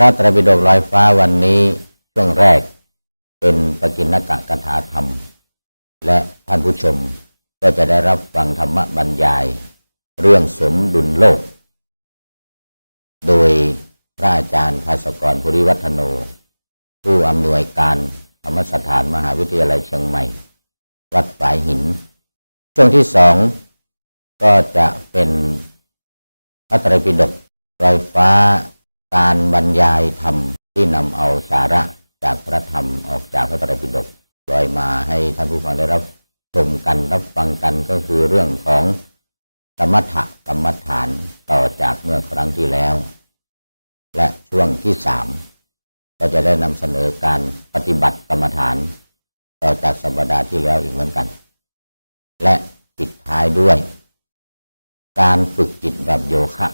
ระไตรปิฎกลอยฟ้าวันนี้ช่วงแรกเป็นปกิณณกกถาธรรมและท่านผู้ชมก็จะได้รับฟังธรรมบรรยายเรื่องสมดุลโลกโดยพระอาจารย์ภาสกร ภูริวัฒโนผู้อำนวยการธรรมสถานมหาวิทยาลัยเชียงใหม่วัดฝายหินช่วงที่สองก็จะเป็นพระไตรปิฎกลอยฟ้าการบรรยายธรรมที่นำเอาสาระจากพระธรรมออกจากพระไตรปิฎกลอยมาให้ท่านผู้ฟังได้รับชมกันรับฟังกันก็คือเรื่องของสมถกรรมฐานต่อจากเมื่อครั้งที่แล้วและช่วงที่สามก็จะได้นำเสนอการปฏิบัติกรรมฐานต่อจากสัปดาห์ที่แล้วอีกเหมือนกันและปิดท้ายด้วยการฝึกจิตแบบโยคะ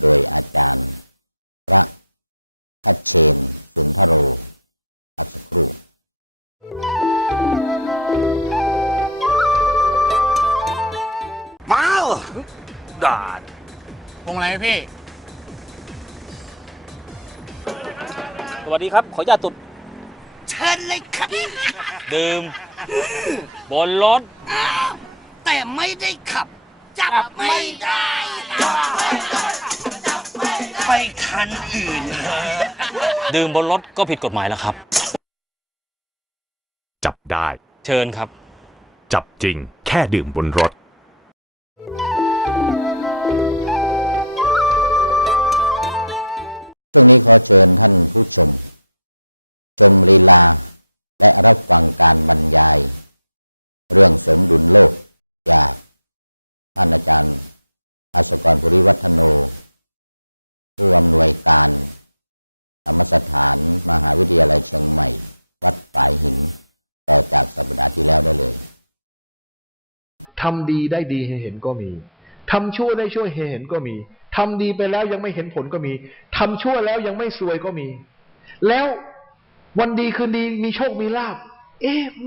โดยอาจารย์พระคัชเชนสุนทโรพักสักครู่ว้าวดาด วงอะไรพี่ สวัสดีครับ ขออนุญาตตุด เชิญเลยครับ ดื่มบนรถ แต่ไม่ได้ขับ จับไม่ได้ไปคันอื่น ดื่มบนรถก็ผิดกฎหมายแล้วครับ จับได้ เชิญครับ จับจริงแค่ดื่มบนรถช่วงนี้ขอเชิญท่านผู้ชมชมลีลาและรับฟังการบรรยายเรื่องสมดุลโลกจากท่านอาจารย์ภาสกร ภูริวัฒโนผู้อำนวยการธรรมสถานมหาวิทยาลัยเชียงใหม่วัดฝายหินต่อจากสัปดาห์ที่แล้วได้เลยทำดีได้ดีให้เห็นก็มีทำชั่วได้ชั่วให้เห็นก็มีทำดีไปแล้วยังไม่เห็นผลก็มีทำชั่วแล้วยังไม่ซวยก็มี แล้ววันดีคืนดีมีโชคมีลาภ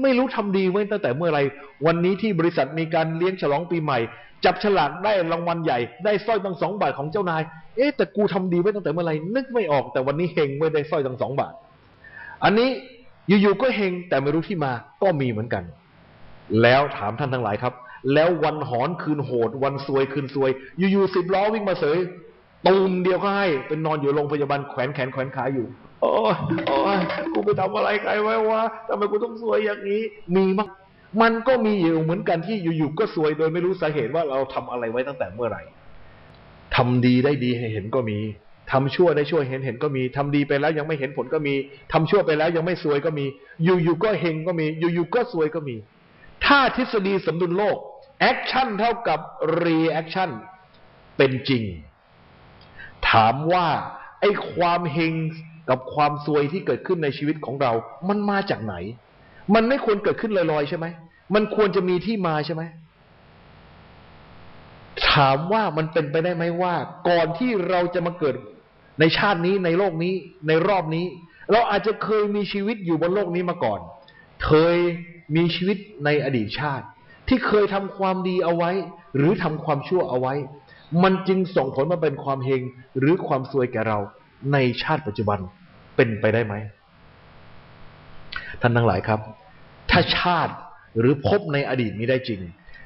ไม่รู้ทำดีไว้ตั้งแต่เมื่อไรวันนี้ที่บริษัทมีการเลี้ยงฉลองปีใหม่จับฉลากได้รางวัลใหญ่ได้สร้อยตั้ง2 บาทของเจ้านายแต่กูทำดีไว้ตั้งแต่เมื่อไรนึกไม่ออกแต่วันนี้เฮงไม่ได้สร้อยตั้ง2 บาทอันนี้อยู่ๆก็เฮงแต่ไม่รู้ที่มาก็มีเหมือนกันแล้วถามท่านทั้งหลายครับแล้ววันหอนคืนโหดวันซวยคืนซวยอยู่ๆ10 ล้อวิ่งมาเสยตูมเดียวก็ให้เป็นนอนอยู่โรงพยาบาลแขวนแขนแขวนขาอยู่โอ้ยกูไปทำอะไรใครไว้วะทำไมกูต้องซวยอย่างนี้มีมั้งมันก็มีอยู่เหมือนกันที่อยู่ๆก็ซวยโดยไม่รู้สาเหตุว่าเราทำอะไรไว้ตั้งแต่เมื่อไหร่ทำดีได้ดีให้เห็นก็มีทำชั่วได้ชั่วเห็นก็มีทำดีไปแล้วยังไม่เห็นผลก็มีทำชั่วไปแล้วยังไม่ซวยก็มีอยู่ๆก็เฮงก็มีอยู่ๆก็ซวยก็มีถ้าทฤษฎีสมดุลโลกแอคชั่นเท่ากับรีแอคชั่นเป็นจริงถามว่าไอ้ความเฮงกับความซวยที่เกิดขึ้นในชีวิตของเรามันมาจากไหนมันไม่ควรเกิดขึ้นลอยๆใช่ไหมมันควรจะมีที่มาใช่ไหมถามว่ามันเป็นไปได้ไหมว่าก่อนที่เราจะมาเกิดในชาตินี้ในโลกนี้ในรอบนี้เราอาจจะเคยมีชีวิตอยู่บนโลกนี้มาก่อนเคยมีชีวิตในอดีตชาติที่เคยทำความดีเอาไว้หรือทำความชั่วเอาไว้มันจึงส่งผลมาเป็นความเฮงหรือความซวยแก่เราในชาติปัจจุบันเป็นไปได้ไหมท่านทั้งหลายครับถ้าชาติหรือภพในอดีตมีได้จริง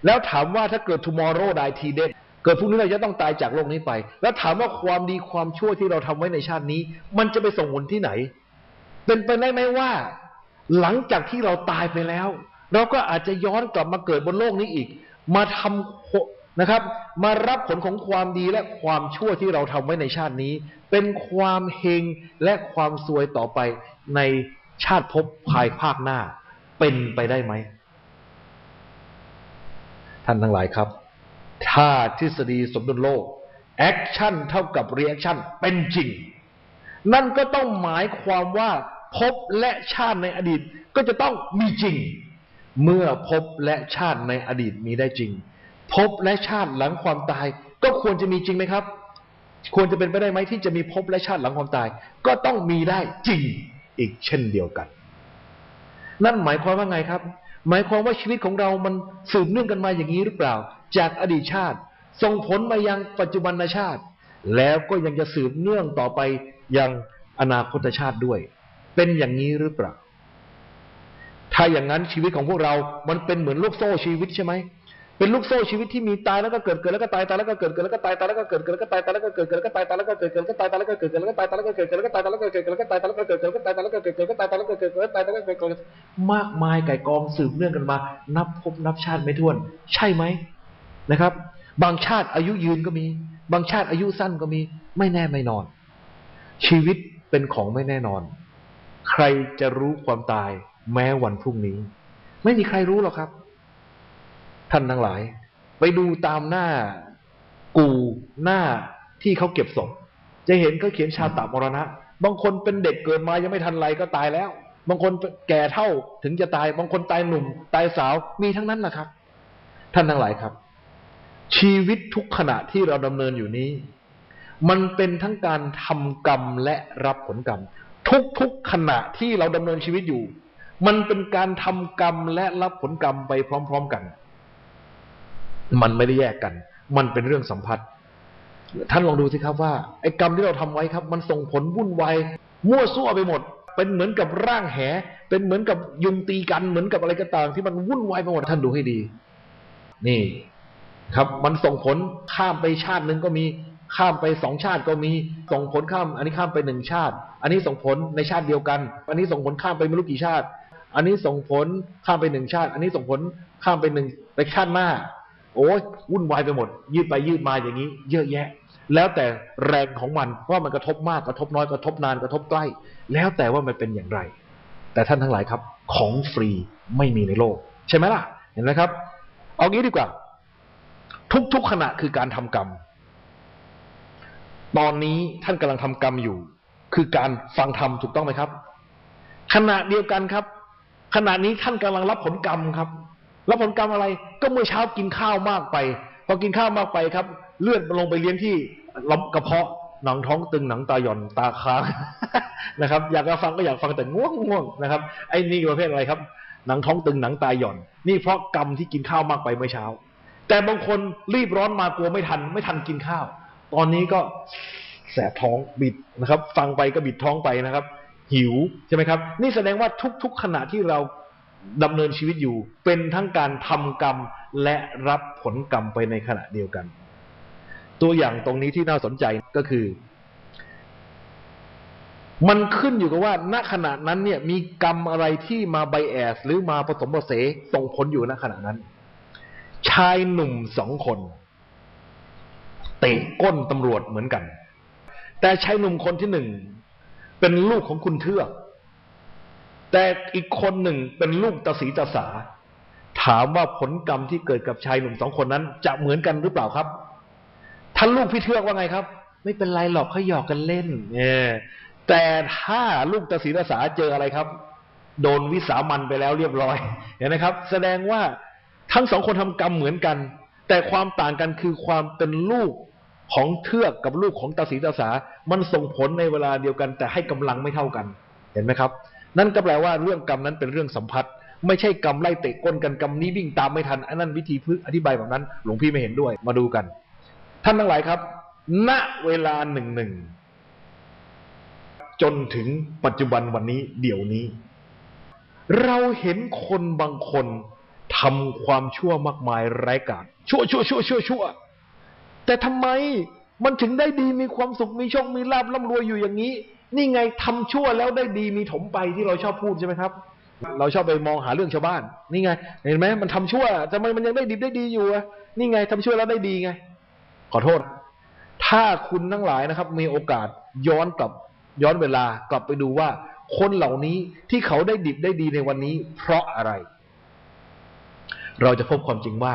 แล้วถามว่าถ้าเกิด tomorrow die today เกิดพรุ่งนี้เราจะต้องตายจากโลกนี้ไปแล้วถามว่าความดีความชั่วที่เราทำไว้ในชาตินี้มันจะไปส่งผลที่ไหนเป็นไปได้ไหมว่าหลังจากที่เราตายไปแล้วเราก็อาจจะย้อนกลับมาเกิดบนโลกนี้อีกมาทำนะครับมารับผลของความดีและความชั่วที่เราทำไว้ในชาตินี้เป็นความเฮงและความซวยต่อไปในชาติภพภายภาคหน้าเป็นไปได้ไหมท่านทั้งหลายครับถ้าทฤษฎีสมดุลโลกแอคชั่นเท่ากับรีแอคชั่นเป็นจริงนั่นก็ต้องหมายความว่าภพและชาติในอดีตก็จะต้องมีจริงเมื่อภพและชาติในอดีตมีได้จริงภพและชาติหลังความตายก็ควรจะมีจริงไหมครับควรจะเป็นไปได้ไหมที่จะมีภพและชาติหลังความตายก็ต้องมีได้จริงอีกเช่นเดียวกันนั่นหมายความว่าไงครับหมายความว่าชีวิตของเรามันสืบเนื่องกันมาอย่างนี้หรือเปล่าจากอดีตชาติส่งผลมายังปัจจุบันชาติแล้วก็ยังจะสืบเนื่องต่อไปยัง อนาคตชาติด้วยเป็นอย่างนี้หรือเปล่าถ้าอย่างนั้นชีวิตของพวกเรามันเป็นเหมือนลูกโซ่ชีวิตใช่ไหมเป็นลูกโซ่ชีวิตที่มีตายแล้วก็เกิดแล้วก็ตายตายแล้วก็เกิดแล้วก็ตายตายแล้วก็เกิดแล้วก็ตายตายแล้วก็เกิดแล้วก็ตายตายแล้วก็เกิดแล้วก็ตายตายแล้วก็เกิดแล้วก็ตายตายแล้วก็เกิดแล้วก็ตายตายแล้วก็เกิดแล้วก็ตายตายแล้วก็เกิดแล้วก็ตายตายแล้วก็เกิดแล้วก็ตายตายแล้วก็เกิดแล้วก็ตายตายแล้วก็เกิดมากมายไก่กองสืบเนื่องกันมานับภพนับชาติไม่ถ้วนใช่ไหมนะครับบางชาติอายุยืนก็มีบางชาติอายุสั้นก็มีไม่แน่ไม่นอนชีวิตเป็นของไม่แน่นอนใครจะรู้ความตายแม้วันพรุ่งนี้ไม่มีใครรู้หรอกครับท่านทั้งหลายไปดูตามหน้ากูหน้าที่เขาเก็บศพจะเห็นเขาเขียนชาตมรณะบางคนเป็นเด็กเกิดมายังไม่ทันไรก็ตายแล้วบางคนแก่เท่าถึงจะตายบางคนตายหนุ่มตายสาวมีทั้งนั้นนะครับท่านทั้งหลายครับชีวิตทุกขณะที่เราดำเนินอยู่นี้มันเป็นทั้งการทำกรรมและรับผลกรรมทุกขณะที่เราดำเนินชีวิตอยู่มันเป็นการทำกรรมและรับผลกรรมไปพร้อมๆกันมันไม่ได้แยกกันมันเป็นเรื่องสัมพัทธ์ท่านลองดูสิครับว่าไอ้กรรมที่เราทำไว้ครับมันส่งผลวุ่นวายมั่วซั่วไปหมดเป็นเหมือนกับร่างแหเป็นเหมือนกับยุงตีกันเหมือนกับอะไรก็ตามที่มันวุ่นวายไปหมดท่านดูให้ดีนี่ครับมันส่งผลข้ามไปชาติหนึ่งก็มีข้ามไป2 ชาติก็มีส่งผลข้ามอันนี้ข้ามไป1 ชาติอันนี้ส่งผลในชาติเดียวกันอันนี้ส่งผลข้ามไปไม่รู้กี่ชาติอันนี้ส่งผลข้ามไป1 ชาติอันนี้ส่งผลข้ามไปไปชาติหน้าโอ้ยวุ่นวายไปหมดยืดไปยืดมาอย่างนี้เยอะแยะแล้วแต่แรงของมันว่ามันกระทบมากกระทบน้อยกระทบนานกระทบใกล้แล้วแต่ว่ามันเป็นอย่างไรแต่ท่านทั้งหลายครับของฟรีไม่มีในโลกใช่ไหมล่ะเห็นไหมครับเอางี้ดีกว่าทุกขณะคือการทำกรรมตอนนี้ท่านกำลังทำกรรมอยู่คือการฟังธรรมถูกต้องไหมครับขณะเดียวกันครับขณะนี้ท่านกำลังรับผลกรรมครับรับผลกรรมอะไรก็เมื่อเช้ากินข้าวมากไปพอกินข้าวมากไปครับเลือดลงไปเลี้ยงที่ลำกระเพาะหนังท้องตึงหนังตาหย่อนตาค้าง นะครับอยากจะฟังก็อยากฟังแต่ง่วงนะครับไอ้นี่ประเภทอะไรครับหนังท้องตึงหนังตาหย่อนนี่เพราะกรรมที่กินข้าวมากไปเมื่อเช้าแต่บางคนรีบร้อนมากลัวไม่ทันกินข้าวตอนนี้ก็แสบท้องบิดนะครับฟังไปก็บิดท้องไปนะครับหิวใช่ไหมครับนี่แสดงว่าทุกขณะที่เราดำเนินชีวิตอยู่เป็นทั้งการทำกรรมและรับผลกรรมไปในขณะเดียวกันตัวอย่างตรงนี้ที่น่าสนใจก็คือมันขึ้นอยู่กับว่าณขณะนั้นเนี่ยมีกรรมอะไรที่มาไบแอสหรือมาผสมผสมส่งผลอยู่ณขณะนั้นชายหนุ่ม2 คนเตะก้นตำรวจเหมือนกันแต่ชายหนุ่มคนที่1เป็นลูกของคุณเทือกแต่อีกคนหนึ่งเป็นลูกตาสีตาสาถามว่าผลกรรมที่เกิดกับชายหนุ่ม2 คนนั้นจะเหมือนกันหรือเปล่าครับท่านลูกพี่เทือกว่าไงครับไม่เป็นไรหรอกเขาหยอกกันเล่นแต่ถ้าลูกตาสีตาสาเจออะไรครับโดนวิสามันไปแล้วเรียบร้อยเห็นไหมครับแสดงว่าทั้ง2 คนทำกรรมเหมือนกันแต่ความต่างกันคือความเป็นลูกของเทือกกับลูกของตาสีตาสามันส่งผลในเวลาเดียวกันแต่ให้กำลังไม่เท่ากันเห็นไหมครับนั่นก็แปลว่าเรื่องกรรมนั้นเป็นเรื่องสัมพัทธ์ไม่ใช่กรรมไล่เตะก้นกันกรรมนี้วิ่งตามไม่ทันอันนั้นวิธีพึ่งอธิบายแบบนั้นหลวงพี่ไม่เห็นด้วยมาดูกันท่านทั้งหลายครับณเวลาจนถึงปัจจุบันวันนี้เดี๋ยวนี้เราเห็นคนบางคนทำความชั่วมากมายไร้กาจชั่วแต่ทำไมมันถึงได้ดีมีความสุขมีโชคมีลาภร่ำรวยอยู่อย่างนี้นี่ไงทำชั่วแล้วได้ดีมีถมไปที่เราชอบพูดใช่ไหมครับเราชอบไปมองหาเรื่องชาวบ้านนี่ไงเห็นไหมมันทำชั่วทำไมมันยังได้ดีอยู่นี่ไงทำชั่วแล้วได้ดีไงขอโทษถ้าคุณทั้งหลายนะครับมีโอกาสย้อนเวลากลับไปดูว่าคนเหล่านี้ที่เขาได้ดีในวันนี้เพราะอะไรเราจะพบความจริงว่า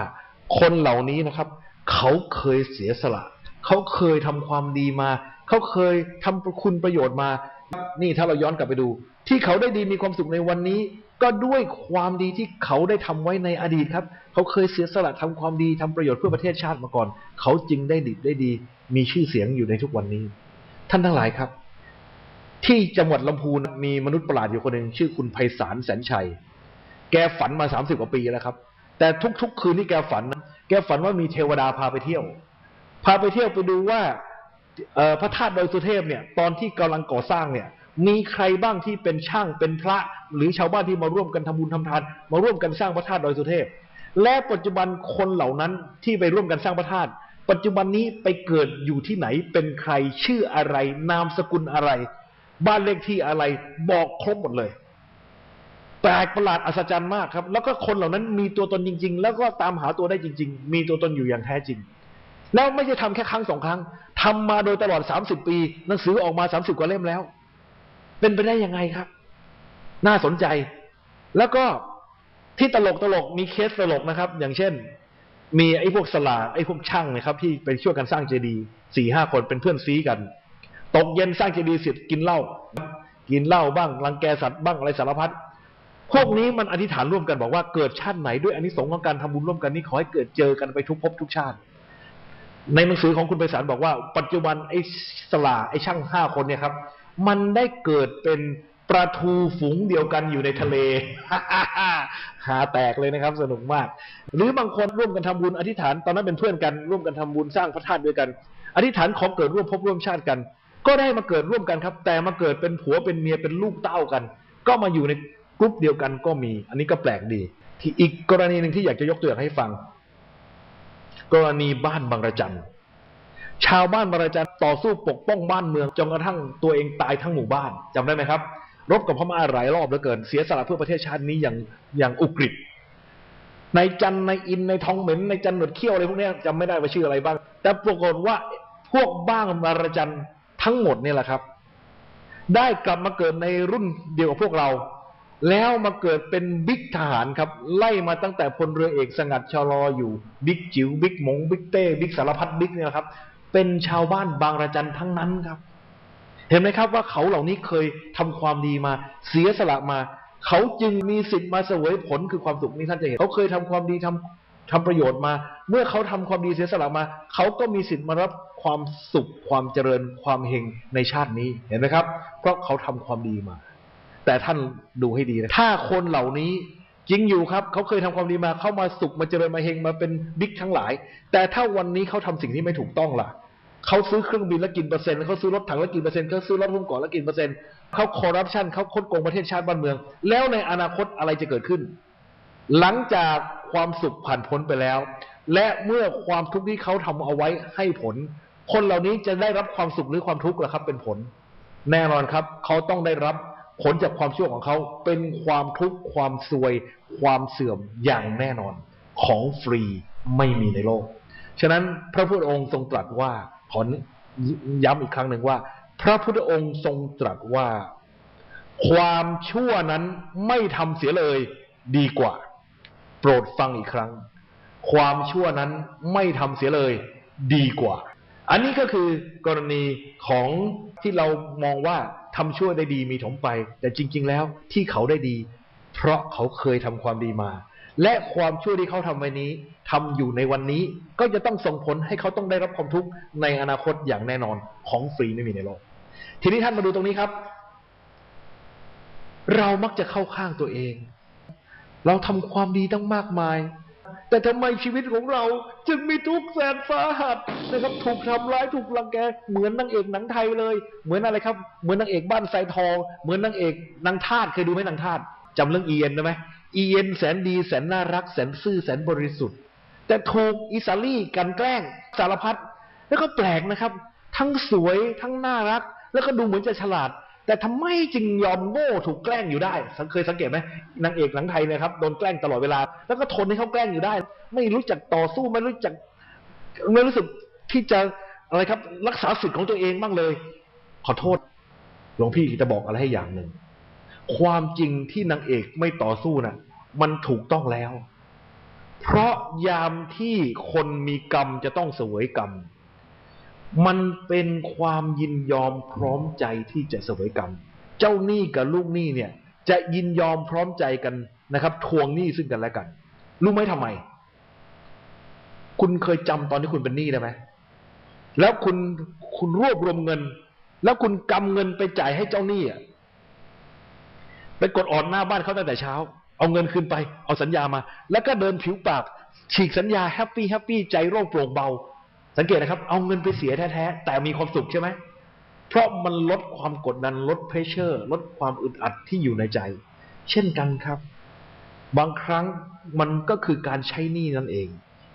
คนเหล่านี้นะครับเขาเคยเสียสละเขาเคยทำความดีมาเขาเคยทำคุณประโยชน์มานี่ถ้าเราย้อนกลับไปดูที่เขาได้ดีมีความสุขในวันนี้ก็ด้วยความดีที่เขาได้ทำไว้ในอดีตครับเขาเคยเสียสละทำความดีทำประโยชน์เพื่อประเทศชาติมาก่อนเขาจึงได้ดีมีชื่อเสียงอยู่ในทุกวันนี้ท่านทั้งหลายครับที่จังหวัดลำพูนมีมนุษย์ประหลาดอยู่คนหนึ่งชื่อคุณไพศาลแสนชัยแกฝันมา30 กว่าปีแล้วครับแต่ทุกคืนที่แกฝันว่ามีเทวดาพาไปเที่ยวไปดูว่า พระธาตุดอยสุเทพเนี่ยตอนที่กำลังก่อสร้างเนี่ยมีใครบ้างที่เป็นช่างเป็นพระหรือชาวบ้านที่มาร่วมกันทำบุญทำทานมาร่วมกันสร้างพระธาตุดอยสุเทพและปัจจุบันคนเหล่านั้นที่ไปร่วมกันสร้างพระธาตุปัจจุบันนี้ไปเกิดอยู่ที่ไหนเป็นใครชื่ออะไรนามสกุลอะไรบ้านเลขที่อะไรบอกครบหมดเลยแปลกประหลาดอัศจรรย์มากครับแล้วก็คนเหล่านั้นมีตัวตนจริงๆแล้วก็ตามหาตัวได้จริงๆมีตัวตนอยู่อย่างแท้จริงแล้วไม่ใช่ทำแค่ครั้งสองครั้งทำมาโดยตลอด30 ปีหนังสือออกมา30 กว่าเล่มแล้วเป็นไปได้ยังไงครับน่าสนใจแล้วก็ที่ตลกมีเคสตลกนะครับอย่างเช่นมีไอ้พวกสลาไอ้พวกช่างนะครับที่ไปช่วยกันสร้างเจดีย์4-5 คนเป็นเพื่อนซีกันตกเย็นสร้างเจดีย์เสร็จกินเหล้าบ้างรังแกสัตว์บ้างอะไรสารพัดพวกนี้มันอธิษฐานร่วมกันบอกว่าเกิดชาติไหนด้วยอานิสงส์ของการทำบุญร่วมกันนี้ขอให้เกิดเจอกันไปทุกภพทุกชาติในหนังสือของคุณไพศาลบอกว่าปัจจุบันไอ้สลาไอ้ช่าง5 คนเนี่ยครับมันได้เกิดเป็นปลาทูฝูงเดียวกันอยู่ในทะเล หาแตกเลยนะครับสนุกมากหรือบางคนร่วมกันทำบุญอธิษฐานตอนนั้นเป็นเพื่อนกันร่วมกันทำบุญสร้างพระธาตุด้วยกันอธิษฐานขอเกิดร่วมภพร่วมชาติกันก็ได้มาเกิดร่วมกันครับแต่มาเกิดเป็นผัวเป็นเมียเป็นลูกเต้ากันก็มาอยู่ในกลุ่มเดียวกันก็มีอันนี้ก็แปลกดีที่อีกกรณีหนึ่งที่อยากจะยกตัวอย่างให้ฟังกรณีบ้านบางระจันชาวบ้านบางระจันต่อสู้ปกป้องบ้านเมืองจนกระทั่งตัวเองตายทั้งหมู่บ้านจำได้ไหมครับรบกับพม่าหลายรอบเหลือเกินเสียสละเพื่อประเทศชาตินี้อย่างอุกฤษในจันในอินในทองเหม็นในจันหนวดเขี้ยวอะไรพวกนี้จำไม่ได้ว่าชื่ออะไรบ้างแต่ปรากฏว่าพวกบ้างบางระจันทั้งหมดนี่แหละครับได้กลับมาเกิดในรุ่นเดียวกับพวกเราแล้วมาเกิดเป็นบิ๊กทหารครับไล่มาตั้งแต่พลเรือเอกสงัดชลออยู่บิ๊กจิ๋วบิ๊กหมงบิ๊กเต้บิ๊กสารพัดบิ๊กเนี่ยครับเป็นชาวบ้านบางระจันทั้งนั้นครับเห็นไหมครับว่าเขาเหล่านี้เคยทำความดีมาเสียสละมาเขาจึงมีสิทธิ์มาเสวยผลคือความสุขนี่ท่านจะเห็นเขาเคยทำความดีทำประโยชน์มาเมื่อเขาทำความดีเสียสละมาเขาก็มีสิทธิ์มารับความสุขความเจริญความเฮงในชาตินี้เห็นไหมครับเพราะเขาทำความดีมาแต่ท่านดูให้ดีนะถ้าคนเหล่านี้จริงอยู่ครับเขาเคยทำความดีมาเข้ามาสุขมาเจริญมาเฮงมาเป็นบิ๊กทั้งหลายแต่ถ้าวันนี้เขาทำสิ่งที่ไม่ถูกต้องล่ะเขาซื้อเครื่องบินแล้วกินเปอร์เซ็นต์เขาซื้อรถถังแล้วกินเปอร์เซ็นต์เขาซื้อรถหุ้นก่อนแล้วกินเปอร์เซ็นต์เขาคอร์รัปชันเขาคดโกงประเทศชาติบ้านเมืองแล้วในอนาคตอะไรจะเกิดขึ้นหลังจากความสุขผ่านพ้นไปแล้วและเมื่อความทุกข์ที่เขาทำเอาไว้ให้ผลคนเหล่านี้จะได้รับความสุขหรือความทุกข์ล่ะครับเป็นผลแน่นอนครับเขาต้องได้รับผลจากความชั่วของเขาเป็นความทุกข์ความซวยความเสื่อมอย่างแน่นอนของฟรีไม่มีในโลกฉะนั้นพระพุทธองค์ทรงตรัสว่าขอย้ำอีกครั้งหนึ่งว่าพระพุทธองค์ทรงตรัสว่าความชั่วนั้นไม่ทำเสียเลยดีกว่าโปรดฟังอีกครั้งความชั่วนั้นไม่ทำเสียเลยดีกว่าอันนี้ก็คือกรณีของที่เรามองว่าทำชั่วได้ดีมีถมไปแต่จริงๆแล้วที่เขาได้ดีเพราะเขาเคยทำความดีมาและความชั่วที่เขาทำไว้นี้ทำอยู่ในวันนี้ก็จะต้องส่งผลให้เขาต้องได้รับความทุกข์ในอนาคตอย่างแน่นอนของฟรีไม่มีในโลกทีนี้ท่านมาดูตรงนี้ครับเรามักจะเข้าข้างตัวเองเราทำความดีตั้งมากมายแต่ทำไมชีวิตของเราจึงมีทุกข์แสนสาหัสนะครับถูกทำร้ายถูกรังแกเหมือนนางเอกหนังไทยเลยเหมือนอะไรครับเหมือนนางเอกบ้านทรายทองเหมือนนางเอกนางทาสเคยดูไหมนางทาสจำเรื่องอีเอ็นได้ไหมอีเอ็นแสนดีแสนน่ารักแสนซื่อแสนบริสุทธิ์แต่ถูกอิสาลี่กันแกล้งสารพัดแล้วก็แปลกนะครับทั้งสวยทั้งน่ารักแล้วก็ดูเหมือนจะฉลาดแต่ทำไมจึงยอมโง่ถูกแกล้งอยู่ได้เคยสังเกตไหมนางเอกหนังไทยนะครับโดนแกล้งตลอดเวลาแล้วก็ทนให้เขาแกล้งอยู่ได้ไม่รู้จักต่อสู้ไม่รู้สึกที่จะอะไรครับรักษาสิทธิ์ของตัวเองบ้างเลยขอโทษหลวงพี่จะบอกอะไรให้อย่างหนึ่งความจริงที่นางเอกไม่ต่อสู้น่ะมันถูกต้องแล้วเพราะยามที่คนมีกรรมจะต้องเสวยกรรมมันเป็นความยินยอมพร้อมใจที่จะเสวยกรรมเจ้าหนี้กับลูกหนี้เนี่ยจะยินยอมพร้อมใจกันนะครับทวงหนี้ซึ่งกันและกันรู้ไหมทำไมคุณเคยจำตอนที่คุณเป็นหนี้ได้ไหมแล้วคุณรวบรวมเงินแล้วคุณกำเงินไปจ่ายให้เจ้าหนี้ไปกดออดหน้าบ้านเขาตั้งแต่เช้าเอาเงินคืนไปเอาสัญญามาแล้วก็เดินผิวปากฉีกสัญญาแฮปปี้ใจโล่งโปร่งเบา สังเกตนะครับเอาเงินไปเสียแท้ๆแต่มีความสุขใช่ไหมเพราะมันลดความกดดันลดเพรสเชอร์ลดความอึดอัดที่อยู่ในใจเช่นกันครับบางครั้งมันก็คือการใช้หนี้นั่นเอง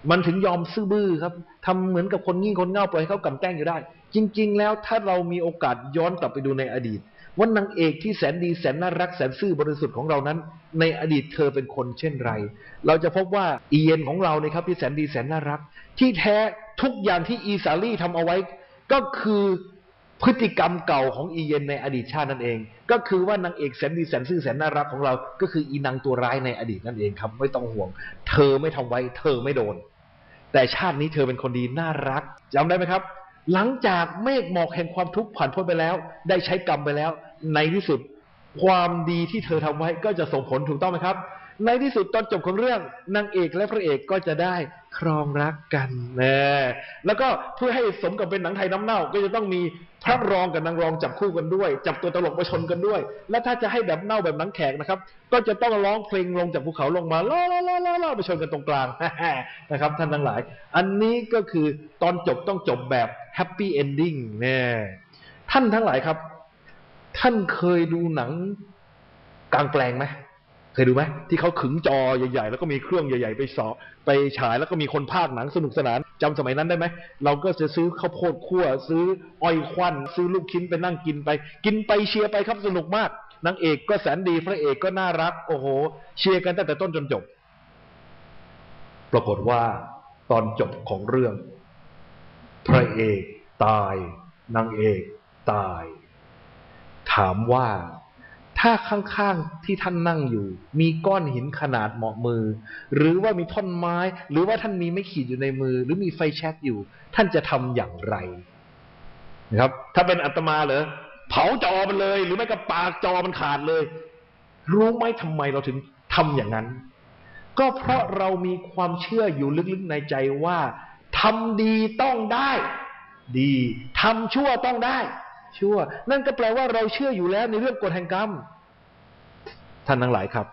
มันถึงยอมซื่อบื้อครับทำเหมือนกับคนงี่คนเง่าปล่อยให้เขากำแกล้งอยู่ได้จริงๆแล้วถ้าเรามีโอกาสย้อนกลับไปดูในอดีตว่านางเอกที่แสนดีแสนน่ารักแสนซื่อบริสุทธิ์ของเรานั้นในอดีตเธอเป็นคนเช่นไรเราจะพบว่าอีเย็นของเราเนี่ยครับที่แสนดีแสนน่ารักที่แท้ทุกอย่างที่อีสาลี่ทำเอาไว้ก็คือพฤติกรรมเก่าของอีเย็นในอดีตชาตินั่นเองก็คือว่านางเอกแสนดีแสนซื่อแสนน่ารักของเราก็คืออีนางตัวร้ายในอดีตนั่นเองครับไม่ต้องห่วงเธอไม่ทำไว้เธอไม่โดนแต่ชาตินี้เธอเป็นคนดีน่ารักจำได้ไหมครับหลังจากเมฆหมอกแห่งความทุกข์ผ่านพ้นไปแล้วได้ใช้กรรมไปแล้วในที่สุดความดีที่เธอทำไว้ก็จะส่งผลถูกต้องไหมครับในที่สุดตอนจบของเรื่องนางเอกและพระเอกก็จะได้ครองรักกันนะแล้วก็เพื่อให้สมกับเป็นหนังไทยน้ำเน่าก็จะต้องมีพระรองกับนางรองจับคู่กันด้วยจับตัวตลกมาชนกันด้วยและถ้าจะให้แบบเน่าแบบหนังแขกนะครับก็จะต้องร้องเพลงลงจากภูเขาลงมาล่อไปชนกันตรงกลางนะครับท่านทั้งหลายอันนี้ก็คือตอนจบต้องจบแบบแฮปปี้เอนดิ้งเนี่ยท่านทั้งหลายครับท่านเคยดูหนังกลางแปลงไหมเคยดูไหมที่เขาขึงจอใหญ่ๆแล้วก็มีเครื่องใหญ่ๆไปฉายแล้วก็มีคนพากย์หนังสนุกสนานจำสมัยนั้นได้ไหมเราก็จะซื้อข้าวโพดคั่วซื้ออ้อยควันซื้อลูกชิ้นไปนั่งกินไปเชียร์ไปครับสนุกมากนางเอกก็แสนดีพระเอกก็น่ารักโอ้โหเชียร์กันตั้งแต่ต้นจนจบปรากฏว่าตอนจบของเรื่องพระเอกตายนางเอกตายถามว่าถ้าข้างๆที่ท่านนั่งอยู่มีก้อนหินขนาดเหมาะมือหรือว่ามีท่อนไม้หรือว่าท่านมีไม้ขีดอยู่ในมือหรือมีไฟแช็กอยู่ท่านจะทำอย่างไรนะครับถ้าเป็นอาตมาเหรอเผาจอมันเลยหรือไม่ก็ปากจอมันขาดเลยรู้ไหมทำไมเราถึงทำอย่างนั้นก็เพราะเรามีความเชื่ออยู่ลึกๆในใจว่าทำดีต้องได้ดีทำชั่วต้องได้ชั่วนั่นก็แปลว่าเราเชื่ออยู่แล้วในเรื่องกฎแห่งกรรมท่านทั้งหลายครับ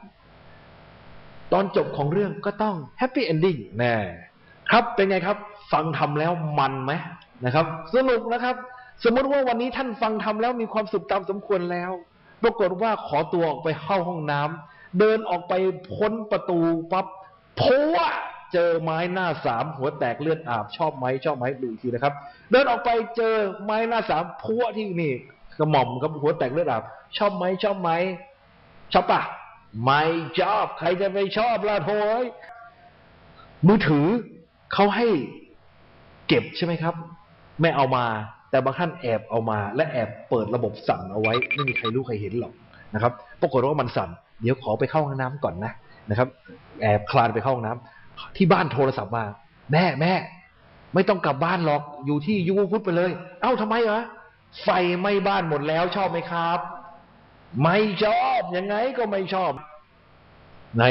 ตอนจบของเรื่องก็ต้องแฮปปี้เอนดิ้งแน่ครับเป็นไงครับฟังทำแล้วมันไหมนะครับสนุกนะครับสมมติว่าวันนี้ท่านฟังทำแล้วมีความสุขตามสมควรแล้วปรากฏว่าขอตัวออกไปเข้าห้องน้ำเดินออกไปพ้นประตูปั๊บโผล่เจอไม้หน้าสามหัวแตกเลือดอาบชอบไหมดูอีกทีนะครับเดินออกไปเจอไม้หน้าสามพัวที่นี่กระหม่อมครับหัวแตกเลือดอาบชอบไหมชอบปะไม่ชอบใครจะไปชอบล่ะโถยมือถือเขาให้เก็บใช่ไหมครับไม่เอามาแต่บางท่านแอบเอามาและแอบเปิดระบบสั่นเอาไว้ไม่มีใครรู้ใครเห็นหรอกนะครับปรากฏว่ามันสั่นเดี๋ยวขอไปเข้าห้องน้ำก่อนนะครับแอบคลานไปเข้าห้องน้ำที่บ้านโทรศัพท์มาแม่ไม่ต้องกลับบ้านหรอกอยู่ที่ยูพุทธไปเลยเอ้าทำไมเหรอไฟไหม้บ้านหมดแล้วชอบไหมครับไม่ชอบยังไงก็ไม่ชอบไหน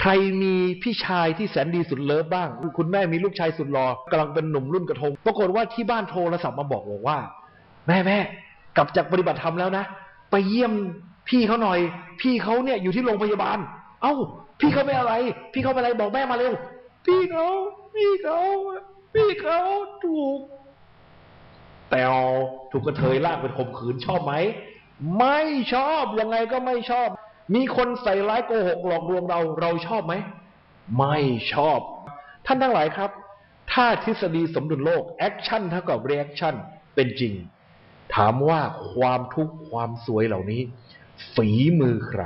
ใครมีพี่ชายที่แสนดีสุดเลิฟบ้างคุณแม่มีลูกชายสุดหล่อกำลังเป็นหนุ่มรุ่นกระทงปรากฏว่าที่บ้านโทรศัพท์มาบอกว่าแม่กลับจากปฏิบัติธรรมแล้วนะไปเยี่ยมพี่เขาหน่อยพี่เขาเนี่ยอยู่ที่โรงพยาบาลเอ้าพี่เขาไม่อะไรบอกแม่มาเร็วพี่เขาถูกแต่ถูกกระเทยลากเป็นข่มขืนชอบไหมไม่ชอบยังไงก็ไม่ชอบมีคนใส่ร้ายโกหกหลอกลวงเราชอบไหมไม่ชอบท่านทั้งหลายครับถ้าทฤษฎีสมดุลโลกแอคชั่นเท่ากับรีแอคชั่นเป็นจริงถามว่าความทุกข์ความสวยเหล่านี้ฝีมือใคร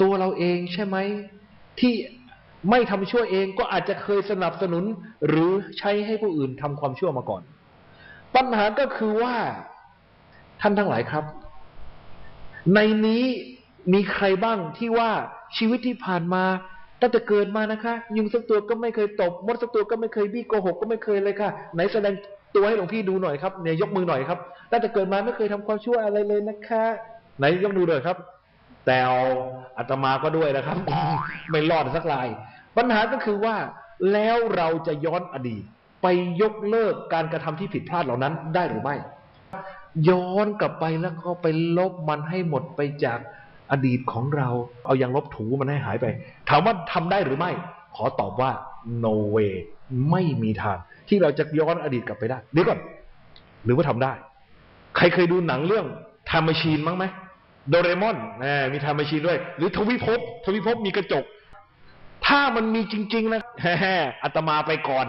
ตัวเราเองใช่ไหมที่ไม่ทำชั่วเองก็อาจจะเคยสนับสนุนหรือใช้ให้ผู้อื่นทำความชั่วมาก่อนปัญหาก็คือว่าท่านทั้งหลายครับในนี้มีใครบ้างที่ว่าชีวิตที่ผ่านมาตั้งแต่เกิดมานะคะยุงสักตัวก็ไม่เคยตบมดสักตัวก็ไม่เคยบี้โกหกก็ไม่เคยเลยค่ะไหนแสดงตัวให้หลวงพี่ดูหน่อยครับเนี่ยยกมือหน่อยครับตั้งแต่เกิดมาไม่เคยทำความชั่วอะไรเลยนะคะไหนยกดูหน่อยครับแต่อาตมาก็ด้วยนะครับ ไม่รอดสักรายปัญหาก็คือว่าแล้วเราจะย้อนอดีตไปยกเลิกการกระทำที่ผิดพลาดเหล่านั้นได้หรือไม่ย้อนกลับไปแล้วก็ไปลบมันให้หมดไปจากอดีตของเราเอายางลบถูมันให้หายไปถามว่าทำได้หรือไม่ขอตอบว่า no way ไม่มีทางที่เราจะย้อนอดีตกลับไปได้เดี๋ยวก่อนหรือว่าทำได้ ใครเคยดูหนังเรื่อง Time Machine มั้งไหมโดเรมอนมี Time Machine ด้วย หรือทวิภพมีกระจก ถ้ามันมีจริงๆนะ อาตมาไปก่อน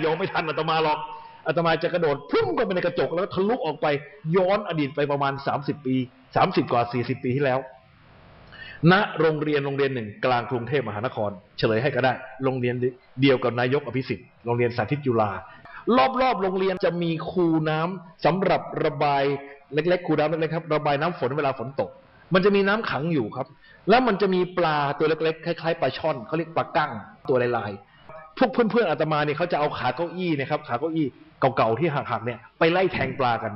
โยมไม่ทันอาตมาหรอกอาตมาจะกระโดดพุ่งเข้าไปในกระจกแล้วทะลุออกไปย้อนอดีตไปประมาณ30 ปี30กว่า40 ปีที่แล้วณโรงเรียนหนึ่งกลางกรุงเทพมหานครเฉลยให้ก็ได้โรงเรียนเดียวกับนายกอภิสิทธิ์โรงเรียนสาธิตจุฬารอบๆโรงเรียนจะมีคูน้ำสำหรับระบายเล็กๆคูน้ำเล็กๆครับระบายน้ำฝนเวลาฝนตกมันจะมีน้ำขังอยู่ครับแล้วมันจะมีปลาตัวเล็กๆคล้ายๆปลาช่อนเขาเรียกปลากั้งตัวลายๆพวกเพื่อนๆอาตมาเนี่ยเขาจะเอาขาเก้าอี้นะครับขาเก้าอี้เก่าๆที่หักๆเนี่ยไปไล่แทงปลากัน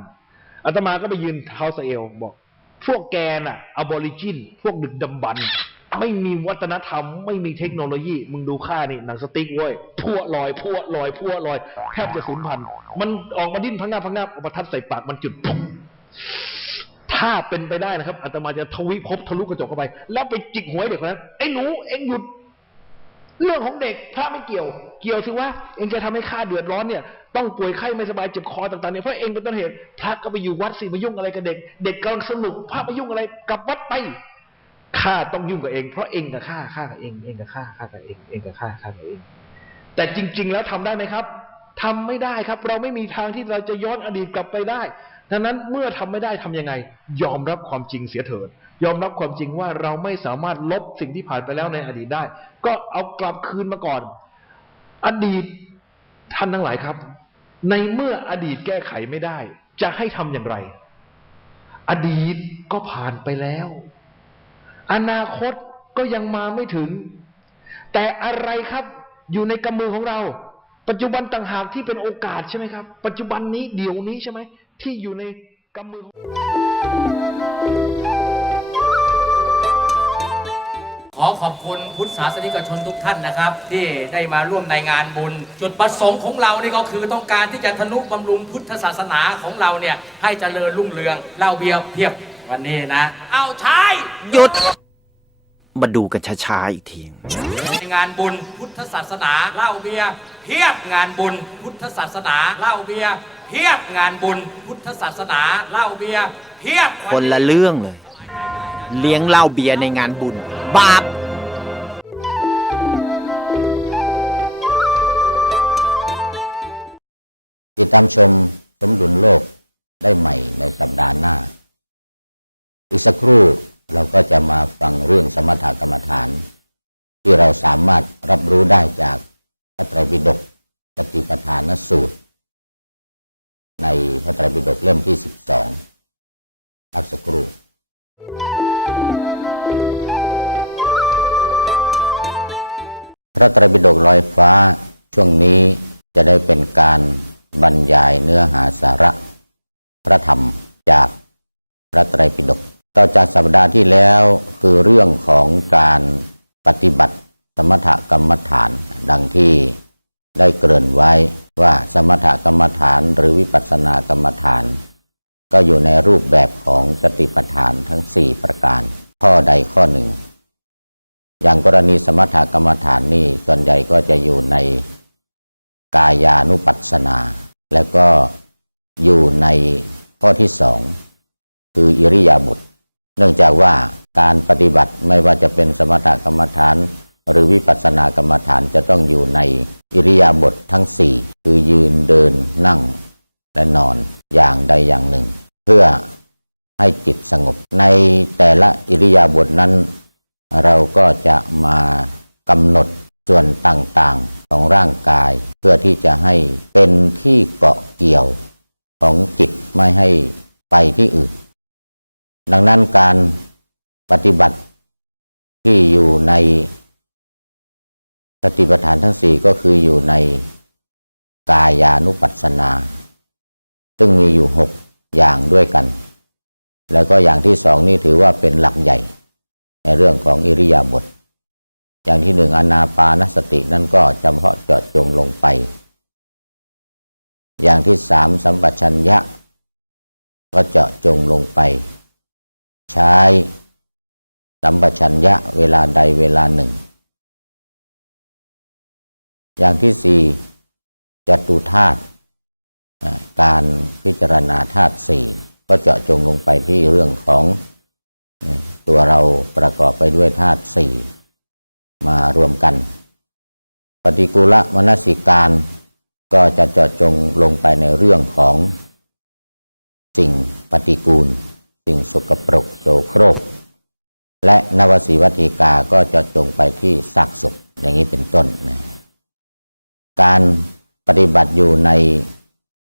อาตมาก็ไปยืนเท้าสะเอวบอกพวกแกน่ะอบอริจินพวกดึกดำบรรพ์ไม่มีวัฒนธรรมไม่มีเทคโนโลยีมึงดูข้านี่หนังสติ๊กเว้ยพัวลอยแทบจะสูญพันธุ์มันออกมาดิ้นพังงาเอาประทัดใส่ปากมันจุดถ้าเป็นไปได้นะครับอาตมาจะทวิภพทะลุกระจกเข้าไปแล้วไปจิกหัวเด็กคนนั้นไอ้หนูเอ็งหยุดเรื่องของเด็กพระไม่เกี่ยวสิว่าเอ็งจะทำให้ข้าเดือดร้อนเนี่ยต้องป่วยไข้ไม่สบายเจ็บคอต่างๆเนี่ยเพราะเอ็งเป็นต้นเหตุพระก็ไปอยู่วัดสิมายุ่งอะไรกับเด็กเด็กกำลังสนุกพระไปยุ่งอะไรกลับวัดไปข้าต้องยุ่งกับเองเพราะเองกับข้ากับเองกับข้ากับเองกับข้ากับเองแต่จริงๆแล้วทำได้ไหมครับทำไม่ได้ครับเราไม่มีทางที่เราจะย้อนอดีตกลับไปได้ดังนั้นเมื่อทำไม่ได้ทำยังไงยอมรับความจริงเสียเถิดยอมรับความจริงว่าเราไม่สามารถลบสิ่งที่ผ่านไปแล้วในอดีตได้ก็เอากลับคืนมาก่อนอดีตท่านทั้งหลายครับในเมื่ออดีตแก้ไขไม่ได้จะให้ทำอย่างไรอดีตก็ผ่านไปแล้วอนาคตก็ยังมาไม่ถึงแต่อะไรครับอยู่ในกำมือของเราปัจจุบันต่างหากที่เป็นโอกาสใช่ไหมครับปัจจุบันนี้เดี๋ยวนี้ใช่ไหมที่อยู่ในกำมือขอขอบคุณพุทธศาสนิกชนทุกท่านนะครับ ที่ได้มาร่วมในงานบุญจุดประสงค์ของเรานี่ก็คือต้องการที่จะทนุบำรุงพุทธศาสนาของเราเนี่ยให้เจริญรุ่งเรืองเล่าเบียร์เพียบวันนี้นะเอาชายหยุด มาดูกันช้าๆอีกที งานบุญพุทธศาสนาเล่าเบียร์เพียบงานบุญพุทธศาสนาเล่าเบียร์เพียบงานบุญพุทธศาสนาเล่าเบียร์เพียบ คนละเรื่องเลย เลี้ยงเหล้าเบียร์ในงานบุญบาป ติดตามชมสมดุลโลกได้ใหม่ในสัปดาห์หน้าอีกสักครู่เราก็จะมาฟังเรื่องสมถกรรมฐาน ที่เราสามารถรับรู้ได้จากพระไตรปิฎกสติปัฏฐานสูตรในพระไตรปิฎกเล่มที่12พักสักครู่พระไตรปิฎกลอยฟ้าช่วงนี้จะได้เป็นการบรรยายเนื้อหาสาระพระธรรมจากพระไตรปิฎกต่อจากสัปดาห์ที่แล้วคือเรื่องของการปฏิบัติสมถกรรมฐานดังที่ได้เกริ่นไว้ว่าสมถกรรมฐานหรือวิปัสสนากรรมฐานก็อยู่ในรูปแบบของสติปัฏฐานทั้ง4ประการข้อใดข้อหนึ่งอย่างกรณีสมถกรรมฐานนี่ส่วนใหญ่ก็จะอยู่ในกายานุปัสสนาและก็อยู่ในข้อที่2คืออิริยาบถเนื่องจากว่าการปฏิบัติไม่ว่าจะเป็นสมถกรรมฐานหรือวิปัสสนากรรมฐานจะต้องอยู่ในอิริยาบถทั้ง4คือยืนเดินนั่งและนอนอย่างใดอย่างหนึ่งเพื่อให้จิตสงบในแต่ละอิริยาบถนั้นเราก็จะมากำหนดส่วนต่างๆของร่างกายเพื่อที่จะให้เป็นที่เกาะเกี่ยวของจิตไม่ให้ไปที่อื่นดังนั้นการปฏิบัติที่อยู่ในสติปัฏฐานทั้ง4ก็คืออยู่ในกายานุปัสสนาซึ่งมีอยู่6อย่างด้วยกันแล้วก็อย่างที่2นี่ถือว่าเป็นหลักใหญ่ในเรื่องของอิริยาบถอย่างที่1อานาปานสตินั่นก็เฉพาะเจาะจงลงไปอย่างที่3สัมปชัญญะก็เจาะจงลงไปใช้สัมปชัญญะเวลาใดเวลาหนึ่งอย่างที่ จตุธาตุการพิจารณาธาตุสี่ก็เจาะจงลงไปที่เรื่องของตัวเราประกอบไปด้วยธาตุสี่มารวมกันปฏิกูลมนสิการก็จะเจาะจงลงไปในเรื่องของสิ่งปฏิกูลสิ่งสกปรกโสโครกและนวสีวัติกาก็เจาะจงไปที่ซากศพอย่างนี้เป็นต้นนะการปฏิบัติอยู่ใน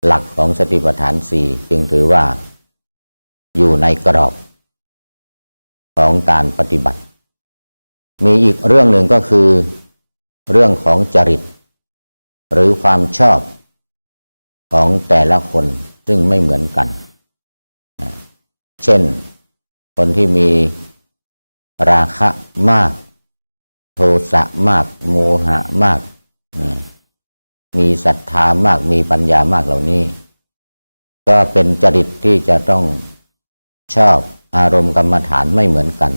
หลักของสติปัฏฐานสี่จึงถือว่าอยู่ในกรอบของการปฏิบัติมีอีกเรื่องหนึ่งก็คือเรื่องของจริตหรือความชอบของแต่ละคนซึ่งไม่เหมือนกันเช่นคนที่มีราคะมากโทสะมากโมหะมากมีศรัทธามากมีปัญญามากเหล่านี้ก็เป็นจริตที่จะต้องชอบอารมณ์กรรมฐานไม่เหมือนกัน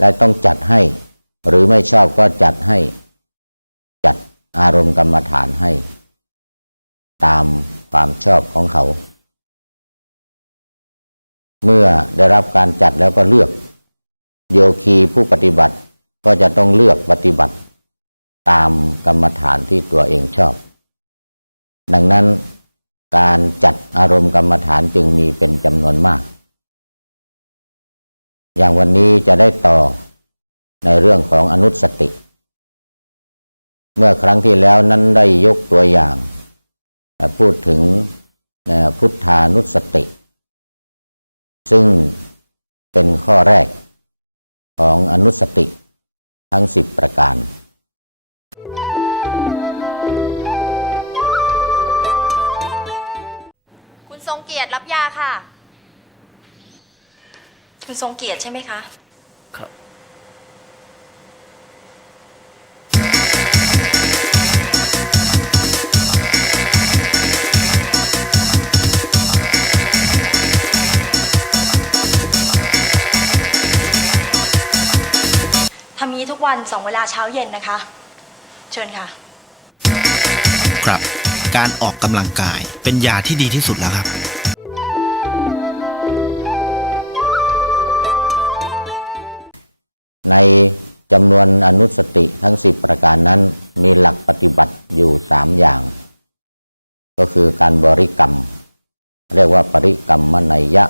และต้องจัดให้หรือไม่ชอบก็จัดให้จัดอารมณ์กรรมฐานให้ตามความชอบของเขาเมื่อได้รับการจัดแล้วก็เลือกโยคีผู้ปฏิบัติก็จะต้องเลือกปฏิบัติตามกรรมฐานที่ตัวเองชอบดังนั้นการจัดอารมณ์กรรมฐานจึงมีเป็นจำนวนมากอย่างวันนี้จะได้ต่อในเรื่องของอนุสติเมื่อครั้งที่แล้วนั้นได้ยกตัวอย่างพูดถึงพุทธานุสติซึ่งเป็นข้อแรกของอนุสติทั้ง10ประการคุณทรงเกียรติรับยาค่ะ คุณทรงเกียรติใช่ไหมคะ ครับ ทำนี้ทุกวัน2 เวลาเช้าเย็นนะคะ เชิญค่ะ ครับการออกกำลังกายเป็นยาที่ดีที่สุดแล้วครับ ในจำนวนอนุสติทั้ง10ประการนั้นมีหลักปฏิบัติอยู่3อย่างก็คือการบริกรรมเรียกว่าปริกรรมนัยยะ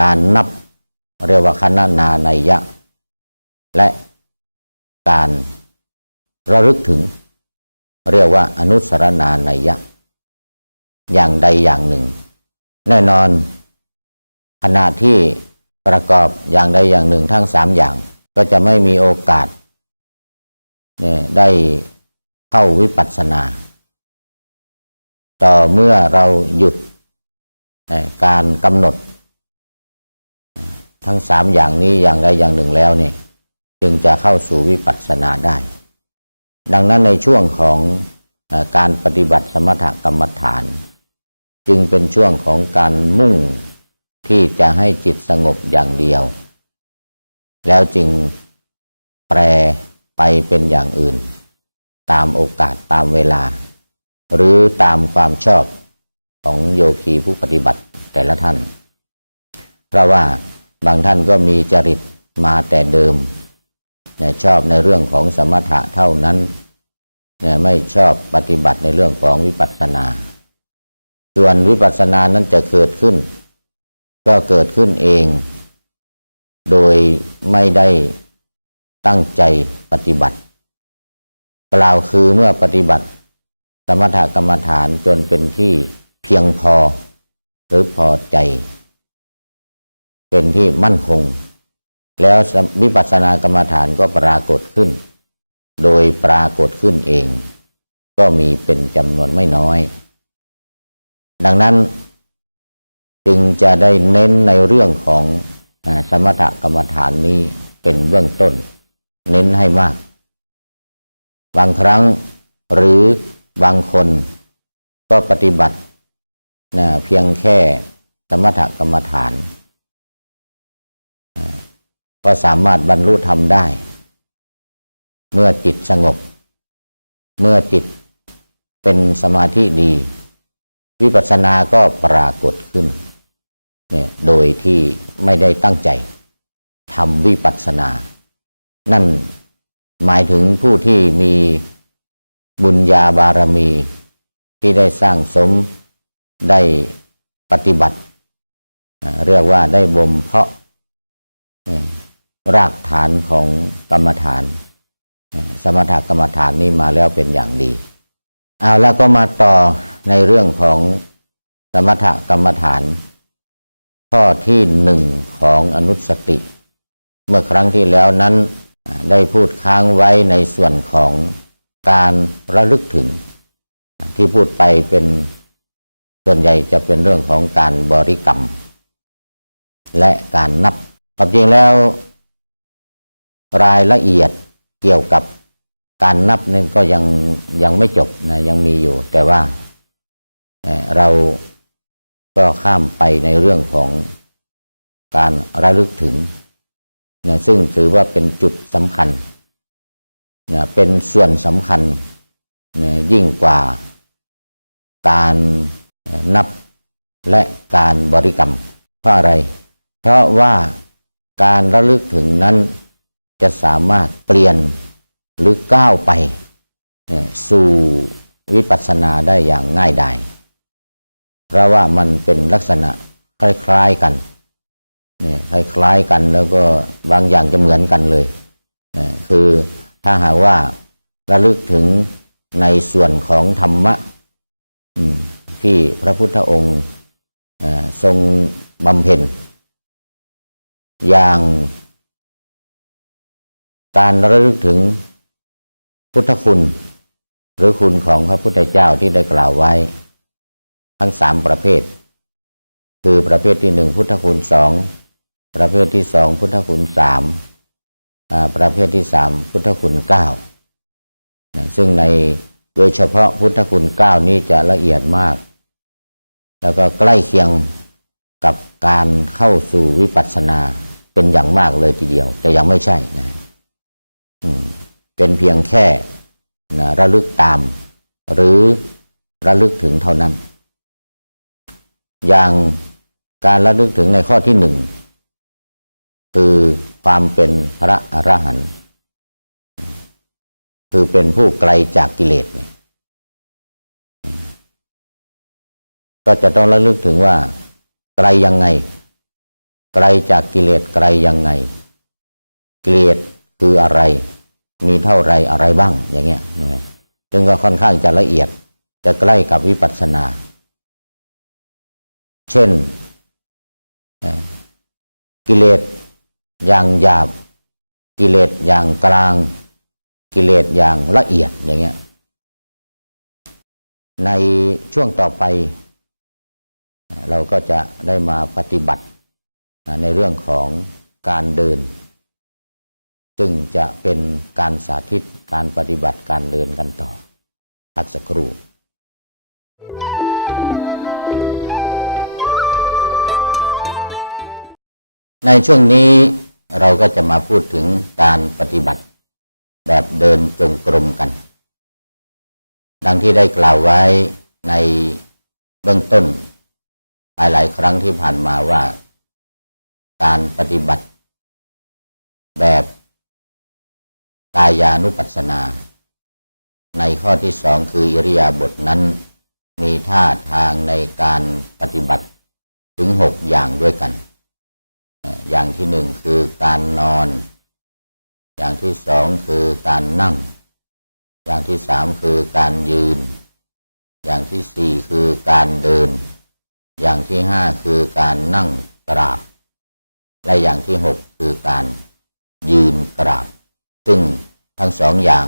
การนับเรียกว่าคณนานัยยะและการระลึกถึงเรียกว่าอนุสรณานัยยะอย่างใดอย่างหนึ่งแน่นอนขณะที่ประกอบอย่างใดอย่างหนึ่งทั้ง3อย่างก็จะไม่มีโอกาสได้เข้าวิปัสสนาต่อเมื่อเราหยุดการกำหนดทั้ง3อย่างนี้อย่างใดอย่างหนึ่งแล้วนี่จึงจะเข้าสู่วิปัสสนาได้ดังนั้นในช่วงของการปฏิบัติสมถกรรมฐานจึงเป็นช่วงของการมุ่งที่จะให้จิตสงบอย่างเดียวแล้วจึงแปรไปเป็นอย่างอื่นตามโอกาสตามเวลาหรือตามความชอบของโยคีผู้ปฏิบัติแต่ละท่านเพราะว่าบางท่านก็มีจริตมาแต่เดิมชอบในเรื่องของสมถะเท่านั้นไม่ชอบปฏิบัติในเรื่องของวิปัสสนาส่วนวิปัสสนานั้นจะเกิดขึ้นก็เกิดขึ้นเองโดยไม่ได้ตั้งใจปฏิบัติกล่าวคือเมื่อปฏิบัติสมถกรรมฐานจนเป็นที่เพียงพอหรือพอใจเป็นที่มั่นคงแล้ววิปัสสนากรรมฐานก็ปรากฏขึ้นโดยปรากฏขึ้นเองก็มีเป็นจำนวนไม่น้อยดังนั้นจึงจะได้เน้นในเรื่องของสมถกรรมฐานนี้เป็นเบื้องต้นเน้นให้มากบางครั้งหรือบางคนก็ปฏิบัติเพียงแค่สมถกรรมฐานก็สามารถบรรลุธรรมได้เมื่อจิตสงบเมื่อจิต เป็นสมาธิดี วิปัสสนาก็ปรากฏขึ้นเนี่ยโดยที่ไม่ได้ตั้งใจทำวิปัสสนานั่นหมายถึงผู้ที่มีบุญญาบารมีที่ได้สร้างสมได้ปฏิบัติเรียกว่าได้บ่มเพาะรากฐานของกรรมฐานสมถกรรมฐานนี้มาแล้วเป็นอย่างดีเอาแล้วก็มาต่อในเรื่องของสมถกรรมฐานข้อที่หนึ่งของอนุสติเมื่อครั้งที่แล้วนั้นได้พูดค้างไว้ในส่วนของการระลึกถึงที่พูดไปเป็นส่วนใหญ่จะเป็นเรื่องของการบริกรรมและการนับความจริงแล้วรายละเอียดเกี่ยวกับการนับนั่นก็ยังไม่จบนะยังมีอยู่แต่ว่าเราก็ข้ามไปในเรื่องของการระลึกถึงนะซึ่งถือว่าเป็นจุดสำคัญนะเป็นส่วนสำคัญนะยิ่งกว่าการนับและการบริกรรมเพราะอะไรเพราะว่าการระลึกถึงนั้นจะสามารถเปลี่ยนหรือก้าวไปสู่วิปัสสนาได้อย่างง่ายดายเพราะว่ามันเป็นลักษณะคล้ายๆกันนี่คล้ายๆกันแล้วก็บางอย่างจะเหมือนกันเลยคือถ้าหากว่าระลึกถึงในส่วนของธรรมะที่พระพุทธองค์ทรงบำเพ็ญอย่างการระลึกถึงพุทธคุณหรือคุณของพระพุทธเจ้าที่ได้กล่าวไว้ทั้งสามประเภทคือประเภทที่หนึ่งพุทธคุณสองประเภทที่สองพุทธคุณสามประเภทที่สามพุทธคุณเก้าซึ่งในโดยเฉพาะพุทธคุณเก้านี้จะละเอียดมากแล้วก็ใกล้เคียงกับการเข้าสู่วิปัสสนาเป็นอย่างมากเลยทีเดียวแต่ยังไม่ใช่นะเป็นเพียงแค่ระลึกตามหรือระลึกถึงเท่านั้นอย่างการระลึกถึงในข้อที่หนึ่งคือความเป็นพระอรหันต์คือเป็นผู้ไกลจากกิเลสเนี่ยก็จะต้องระลึกถึงว่าไกลยังไงไกลจากกิเลสไกลยังไงกิเลสคืออะไรมีเท่าไรอะไรบ้างอย่างเงี้ยนะซึ่งก็ค่อนข้างจะละเอียดจะใกล้กับวิปัสสนาเช่นกิเลสอย่างหยาบกิเลสอย่างกลางกิเลสอย่างละเอียดอย่างเงี้ยในช่วงต่อไปเราก็จะได้มาปฏิบัติในเรื่องของการเดินซึ่งจะเป็นการสาธิตการปฏิบัติการเดินกันต่อพักสักครู่ในช่วงนี้เราก็จะมาพูดถึงการปฏิบัติแบบเดินจงกรมกันดังที่ได้กล่าวไว้ในเบื้องต้นหลายๆครั้งที่ผ่านมาว่าการปฏิบัติแบบกายานุปัสสนาในข้อที่สองคืออิริยาบถนั้นมีท่าทางในการปฏิบัติถึง6อย่างด้วยกันอย่างที่หนึ่งคือการนอนอย่างที่สองคือการนั่งอย่างที่สามคือการยืนอย่างที่สี่คือการเดินอย่างที่ห้าคือการนั่งกราบและอย่างที่หกคือการยืนกราบซึ่งทั้งสองอย่าง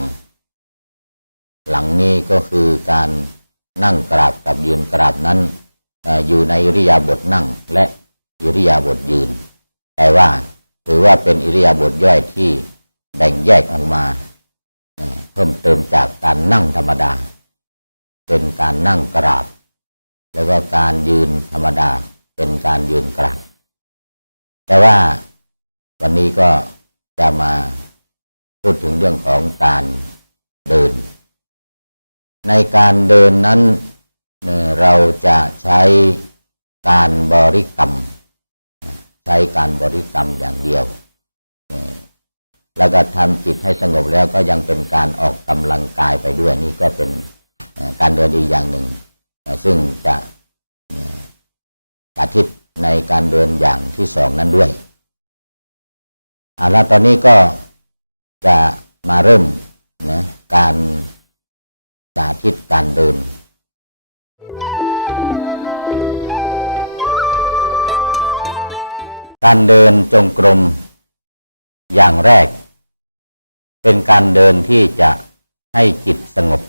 หลังนี้ก็คือการนั่งกราบกับยืนกราบนั้นอยู่ในอิริยาบถนั่งและอิริยาบถยืนแต่ว่าถือว่าเป็นอิริยาบถย่อยที่แบ่งแยกออกมาเพิ่มเติมจากการนั่งธรรมดาเป็นการนั่งกราบแล้วก็การยืนธรรมดาเป็นการยืนกราบแต่ว่าวันนี้ก็จะมาพูดถึงเรื่องของการเดิน ในการเดินนั้นเราจะใช้การบริกรรมใช้การบริกรรมอย่างเดียวแล้วก็ทำจิตให้สงบแล้วก็ยังเป็นการออกกำลังกายไปด้วยนี่ก็เป็นการเดินอีกอย่างหนึ่งซึ่งจะสาธิตในการเดินอย่างที่สองนั้นด้วยแล้วตอนนี้ก็จะมาเริ่มการสาธิตการเดินการเดินจงกรมอย่างแรกเป็นการเดินที่จะให้จิตสงบ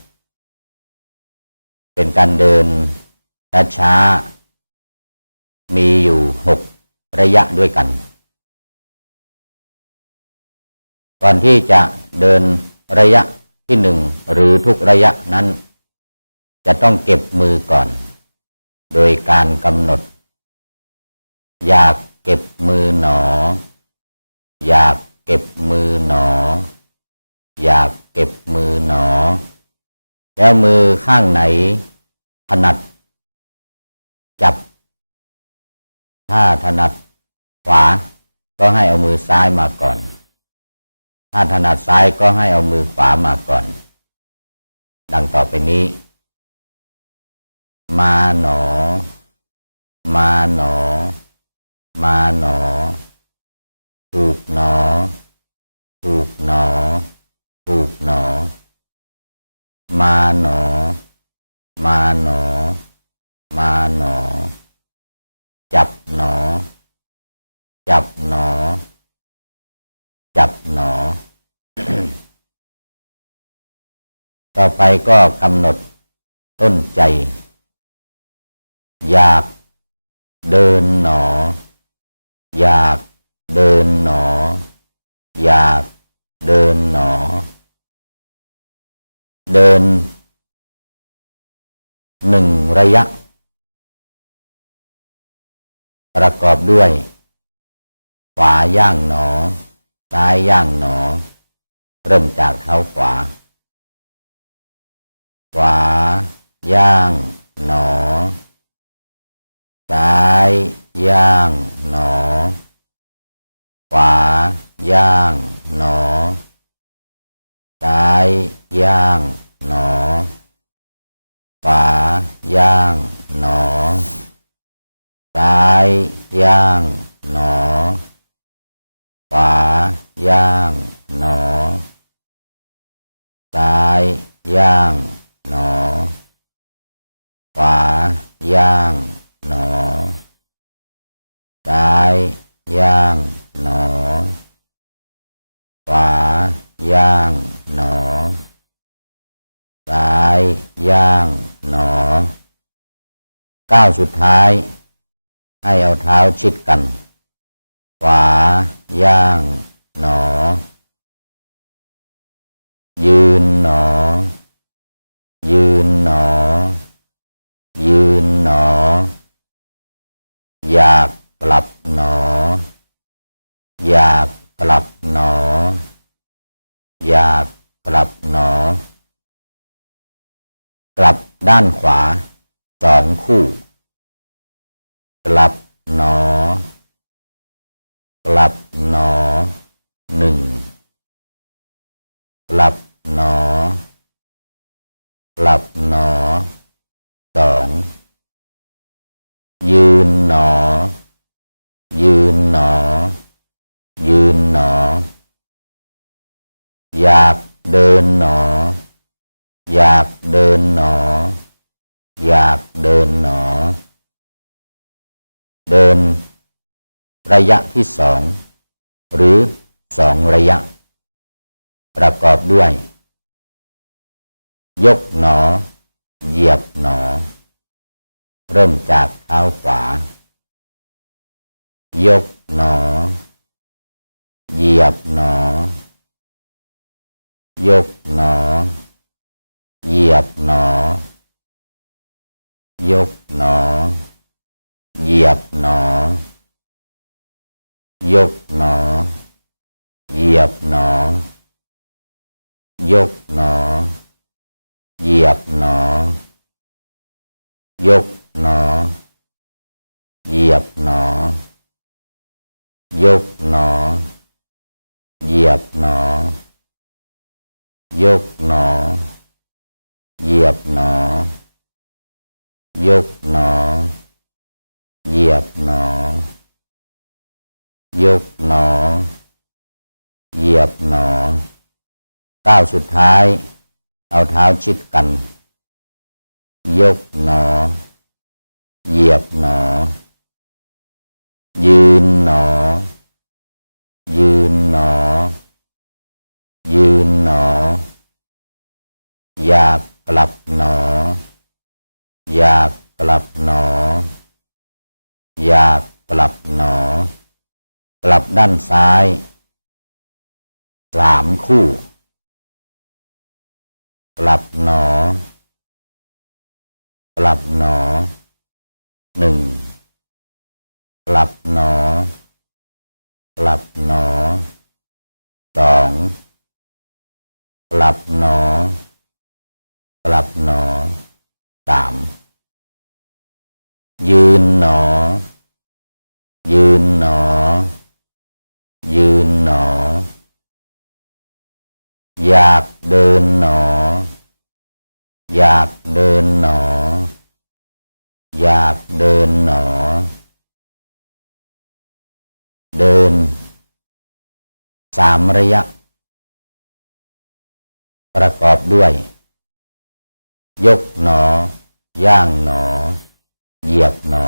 เป็นการเดินช้าๆมีอยู่6ระยะด้วยกันก่อนที่จะเดินระยะที่1หรือทุกระยะนั้นจะต้องเก็บมือก่อนโดยการกำหนดอยากเก็บมือหนออยากเก็บมือหนออยากเก็บมือหนอแล้วมือข้างไหนถนัดจับถ้าถนัดขวาก็ให้เอามือซ้ายมาก่อนถ้าถนัดซ้ายก็ให้เอามือขวามาก่อนดังต่อไปนี้มาหนอมาหนอมาหนอถูกหนอถูกหนอถูกหนอมาหนอมาหนอมาหนอจับหนอจับหนอจับหนอ ต่อไปก็กำหนดต้นใจอยากเดินหนออยากเดินหนออยากเดินหนอเดิน1ระยะประกอบด้วยขวาย่างหนอซ้ายย่างหนอเริ่มจากเท้าขวาขวาย่างหนอซ้ายย่างหนอขวาย่างหนอซ้ายย่างหนอขวาย่างหนอซ้ายย่างหนอขวาย่างหนอซ้ายย่างหนอขวาย่างหนอซ้ายย่างหนอขวาย่างหนอซ้ายย่างหนอก้าวสุดท้ายให้เอาเท้าชิดกันขวาย่างหนอยืนหนอยืนหนอยืนหนออยากกลับหนออยากกลับหนออยากกลับหนอกลับด้านขวา2 คู่กลับหนอกลับหนอ1กลับหนอกลับหนอ2ยืนหนอยืนหนอยืนหนออยากเดินหนออยากเดินหนออยากเดินหนอเดินระยะที่2หรือ2ระยะประกอบด้วยยกหนอเหยียบหนอเริ่มจากเท้าขวายกหนอเหยียบหนอยกหนอเหยียบหนอยกหนอเหยียบหนอยกหนอเหยียบหนอยกหนอเหยียบหน หนอ ยกหนอ เหยียบหนอ ยกหนอ เหยียบหนอ ยกหนอ เหยียบหนอ ยกหนอ เหยียบหนอ ยกหนอ เหยียบหนอก้าวสุดท้ายเอาเท้าชิดกัน ยกหนอ เหยียบหนอ ยืนหนอ ยืนหนอ ยืนหนอ อยากกลับหนอ อยากกลับหนอ อยากกลับหนอ กลับด้านซ้าย3 คู่ กลับหนอ กลับหนอ 1 กลับหนอ กลับหนอ 2 กลับหนอ กลับหนอ 3 ยืนหนอ ยืนหนอ ยืนหนอ อยากเดินหนอ อยากเดินหนอ อยากเดินหนอ เดิน3 ระยะ ประกอบด้วย ยกหนอย่างหนอ เหยียบหนอ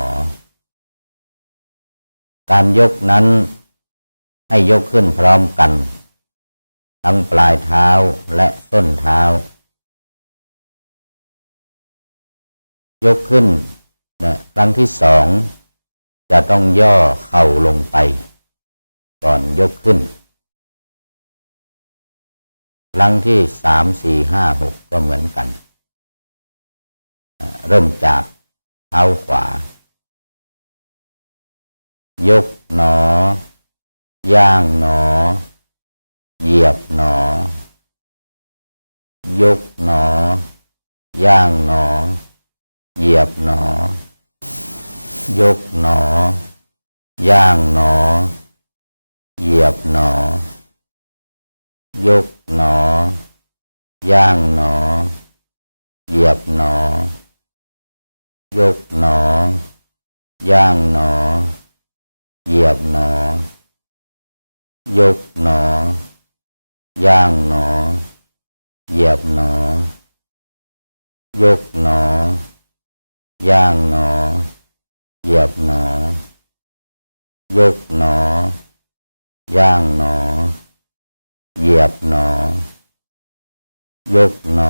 การยกนั้นให้ยกขึ้นพร้อมกันทั้งปลายเท้าและส้นเท้ายกขึ้นครั้งที่2จะต้องย่อเข่าลงไปก่อนยกขึ้นครั้งที่3 4 5 6ก็เหมือนกันเริ่มจากเท้าขวายกหนอย่างหนอ เหยียบหนอ ยกหนอย่างหนอ เหยียบหนอ ยกหนอย่างหนอ เหยียบหนอ ยกหนอย่างหนอ เหยียบหนอ ยกหนอย่างหนอ เหยียบหนอ ยกหนอย่างหนอ เหยียบหนอ ยกหนอย่างหนอ เหยียบหนอ ยกหนอย่างหนอ เหยียบหนอ ยกหน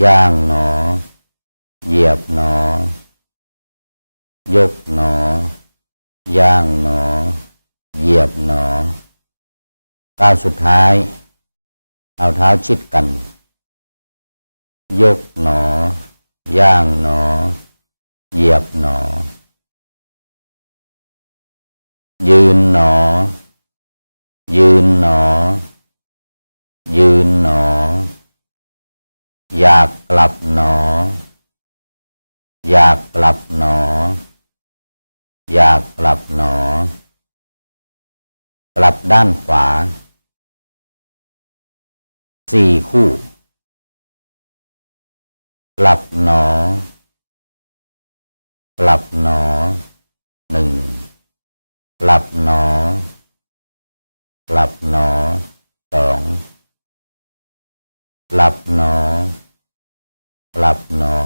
อย่างหนอ เหยียบหนอ ยกหนอย่างหนอ เหยียบหนอก้าวสุดท้ายเอาเท้าชิดกัน ยกหนอย่างหนอ เหยียบหนอ ยืนหนอ ยืนหนอ ยืนหนอ อยากกลับหนอ อยากกลับหนอ อยากกลับหนอ กลับด้านขวา4 คู่ กลับหนอ กลับหนอ 1 กลับหนอ กลับหนอ 2 กลับหนอ กลับหนอ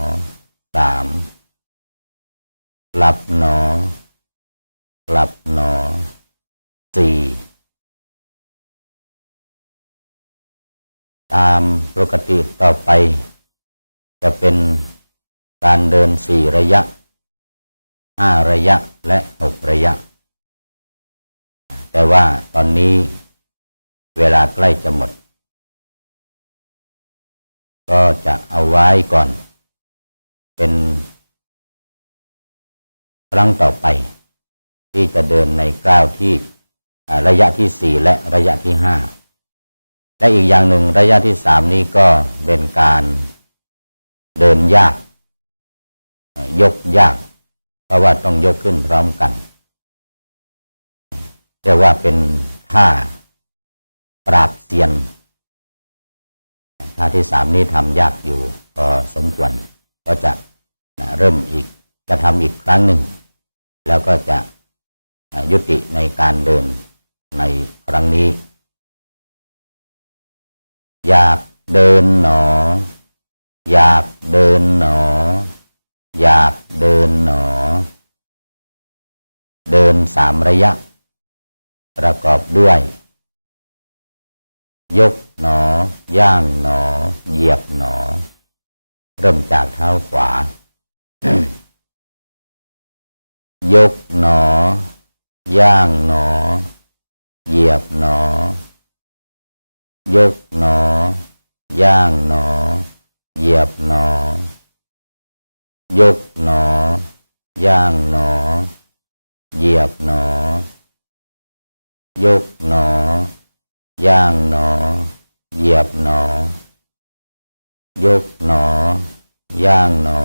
3 กลับหนอ กลับหนอ 4 ตามปกติต่อไปจะเป็นการเดิน4 ระยะ5 ระยะและ6 ระยะแต่ว่าตอนนี้เวลาใกล้จะหมดก็จะเอาไว้ก่อนเป็นครั้งต่อไปที่จะเดินในก้าวที่ระยะที่4และระยะที่5และอีกอย่างหนึ่งระยะที่3นี้ก็เป็นการ เดินยากยกยากเพราะว่าต้องยกขึ้นพร้อมกันเรียกว่าเป็นท่าปราบเซียนท่าที่สามนี้ทำยากอยู่พอสมควรก็จะเริ่มอีกจะทำอีกครั้งหนึ่งแล้วก็จะยุติในการเดินในครั้งนี้อยากเดินหนออยากเดินหนออยากเดินหนอเดิน3 ระยะประกอบด้วยยกหนอย่างหนอเหยียบหนอเริ่มจากเท้าขวา ยกหนอย่างหนอเหยียบหนอยกหนอย่างหนอเหยียบหนอยกหนอย่างหนอเหยียบหนอยกหนอย่างหนอเหยียบหนอยกหนอย่างหนอ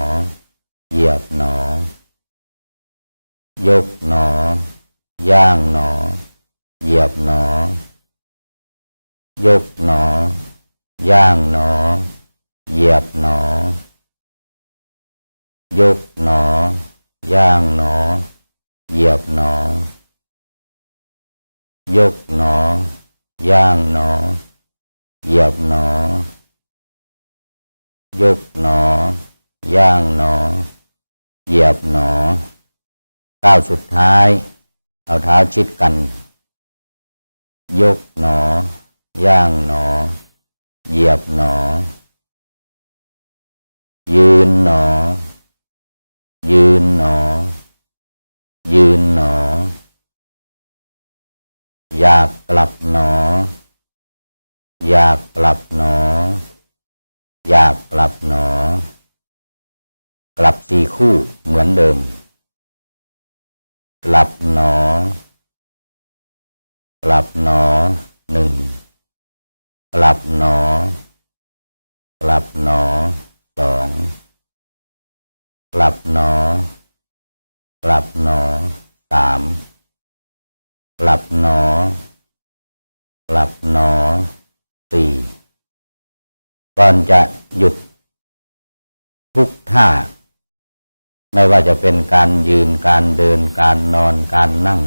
เหยียบหนอยกหนอย่างหนอเหยียบหนอยกหนอย่างหนอเหยียบหนอยกหนอย่างหนอเหยียบหนอยกหนอย่างหนอเหยียบหนอยกหนอย่างหนอเหยียบหนอก้าวสุดท้ายเอาเท้าชิดกันยกหนอย่างหนอเหยียบหนอยืนหนอยืนหนอยืนหนออยากกลับหนออยากกลับหนออยากกลับหนอกลับ4 คู่เหมือนเดิมกลับหนอกลับหนอ1กลับหนอกลับหนอ2กลับหนอกลับหนอ3กลับหนอกลับหนอ4ก่อนจะหยุดทุกท่าไม่ว่าจะเป็นการยืนการเดินการนอนการนั่ง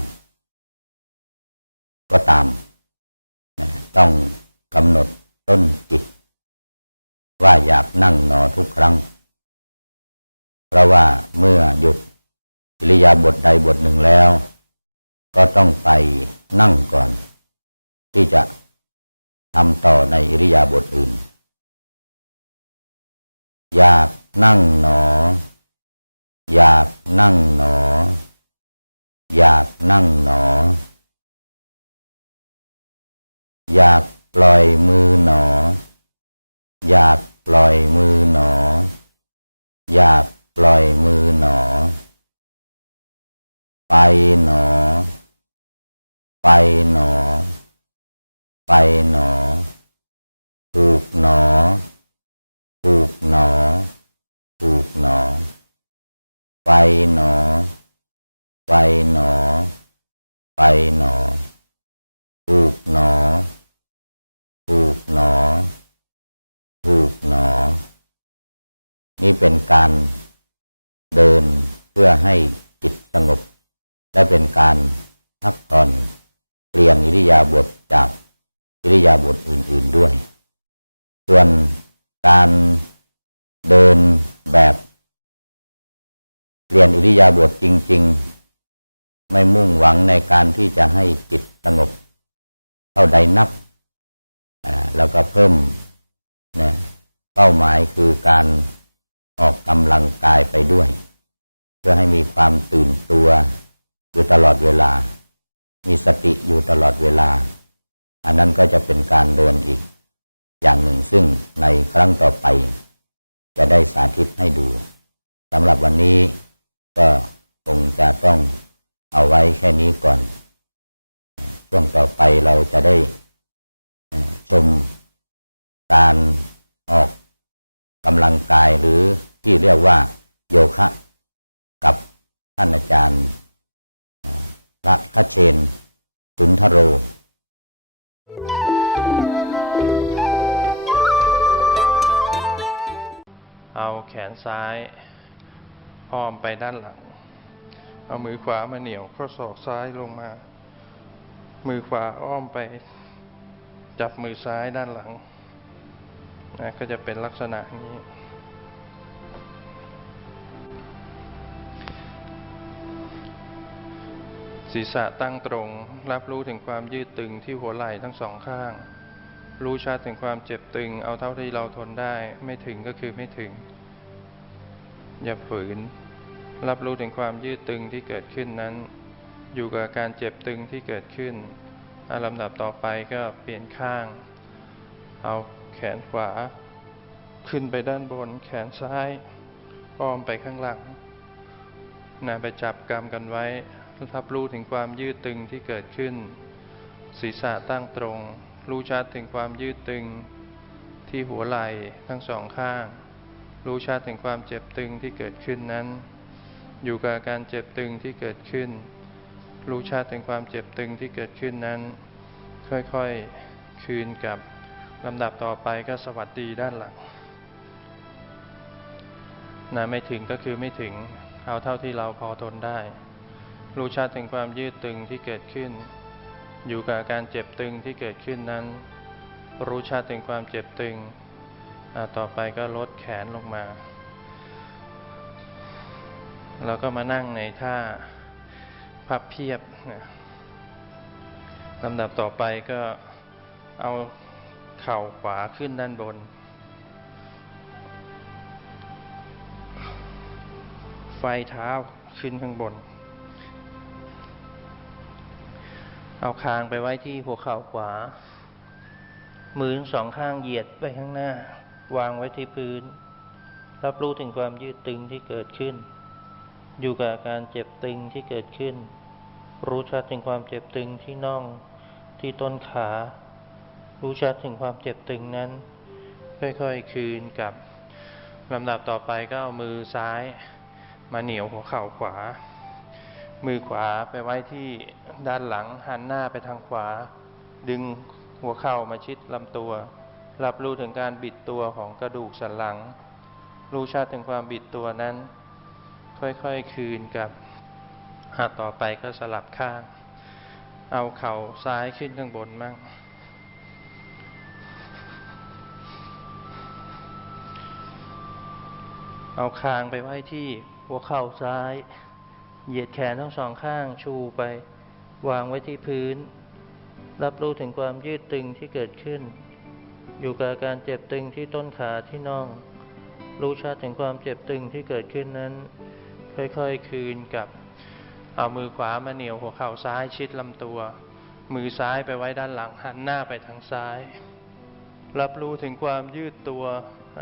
ก็ตามต้องกำหนดต้นจิตว่าอยากนั่งหนอทุกครั้งเพราะว่าเมื่อหยุดอิริยาบถใดบทหนึ่งแล้วก็ต้องไปนั่งก่อนที่จะทำต่อในอิริยาบถอื่นอยากนั่งหนออยากนั่งหนออยากนั่งหนออยากปล่อยมือหนออยากปล่อยมือหนออยากปล่อยมือหนอไปหนอไปหนอไปหนอถูกหนอถูกหนอถูกหนอไปหนอไปหนอไปหนอถูกหนอถูกหนอถูกหนอนี่เป็นการเดินเพื่อให้จิตสงบและเป็นการพักผ่อนเปลี่ยนอิริยาบถจากอิริยาบถอื่นๆด้วยส่วนการเดินแบบเปลี่ยนอิริยาบถจริงๆไม่มุ่งหวังในการที่จะให้จิตสงบเท่าใดนักแล้วก็เพิ่มเป้าหมายคือการออกกำลังกายไปด้วยเพื่อให้มีความตื่นตัวอยู่ตลอดเวลามีสติอยู่ตลอดเวลาอันนั้นก็จะเป็นการเดินอีกอย่างหนึ่งซึ่งในครั้งต่อไปจะได้สาธิตให้ดูสำหรับวันนี้ก็คงจะต้องเอาไว้แค่นี้ก่อนช่วงต่อไปเราจะได้ชมการออก กำลังกายหรือที่เรียกว่าโยคะกับท่านอาจารย์พระคเชนสุนทโร เอาแขนซ้ายอ้อมไปด้านหลังเอามือขวามาเหนี่ยวข้อศอกซ้ายลงมามือขวาอ้อมไปจับมือซ้ายด้านหลังนะก็จะเป็นลักษณะนี้ศีรษะตั้งตรงรับรู้ถึงความยืดตึงที่หัวไหล่ทั้งสองข้างรู้ชัดถึงความเจ็บตึงเอาเท่าที่เราทนได้ไม่ถึงก็คือไม่ถึงอย่าฝืนรับรู้ถึงความยืดตึงที่เกิดขึ้นนั้นอยู่กับการเจ็บตึงที่เกิดขึ้นลำดับต่อไปก็เปลี่ยนข้างเอาแขนขวาขึ้นไปด้านบนแขนซ้ายอ้อมไปข้างหลังไปจับกำกันไว้รับรู้ถึงความยืดตึงที่เกิดขึ้นศีรษะตั้งตรงรู้ชัดถึงความยืดตึงที่หัวไหล่ทั้งสองข้างรู้ชัดถึงความเจ็บตึงที่เกิดขึ้นนั้นอยู่กับการเจ็บตึงที่เกิดขึ้นรู้ชัดถึงความเจ็บตึงที่เกิดขึ้นนั้นค่อยๆคืนกับลำดับต่อไปก็สวัสดีด้านหลังไม่ถึงก็คือไม่ถึงเอาเท่าที่เราพอทนได้รู้ชัดถึงความยืดตึงที่เกิดขึ้นอยู่กับการเจ็บตึงที่เกิดขึ้นนั้นรู้ชัดถึงความเจ็บตึงต่อไปก็ลดแขนลงมาเราก็มานั่งในท่าพับเพียบลำดับต่อไปก็เอาเข่าขวาขึ้นด้านบนไฟเท้าขึ้นข้างบนเอาคางไปไว้ที่หัวเข่าขวามือทั้งสองข้างเหยียดไปข้างหน้าวางไว้ที่พื้นรับรู้ถึงความยืดตึงที่เกิดขึ้นอยู่กับอาการเจ็บตึงที่เกิดขึ้นรู้ชัดถึงความเจ็บตึงที่น่องที่ต้นขารู้ชัดถึงความเจ็บตึงนั้นค่อยๆคืนกับลำดับต่อไปก็เอามือซ้ายมาเหนี่ยวหัวเข่าขวามือขวาไปไว้ที่ด้านหลังหันหน้าไปทางขวาดึงหัวเข่ามาชิดลำตัวรับรู้ถึงการบิดตัวของกระดูกสันหลังรู้ชัดถึงความบิดตัวนั้นค่อยๆคืนกับต่อไปก็สลับข้างเอาเข่าซ้ายขึ้นข้างบนมั่งเอาคางไปไว้ที่หัวเข่าซ้ายเหยียดแขนทั้งสองข้างชูไปวางไว้ที่พื้นรับรู้ถึงความยืดตึงที่เกิดขึ้นอยู่กับการเจ็บตึงที่ต้นขาที่น่องรู้ชัดถึงความเจ็บตึงที่เกิดขึ้นนั้นค่อยๆคืนกับเอามือขวามาเหนี่ยวหัวเข่าซ้ายชิดลำตัวมือซ้ายไปไว้ด้านหลังหันหน้าไปทางซ้ายรับรู้ถึงความยืดตัว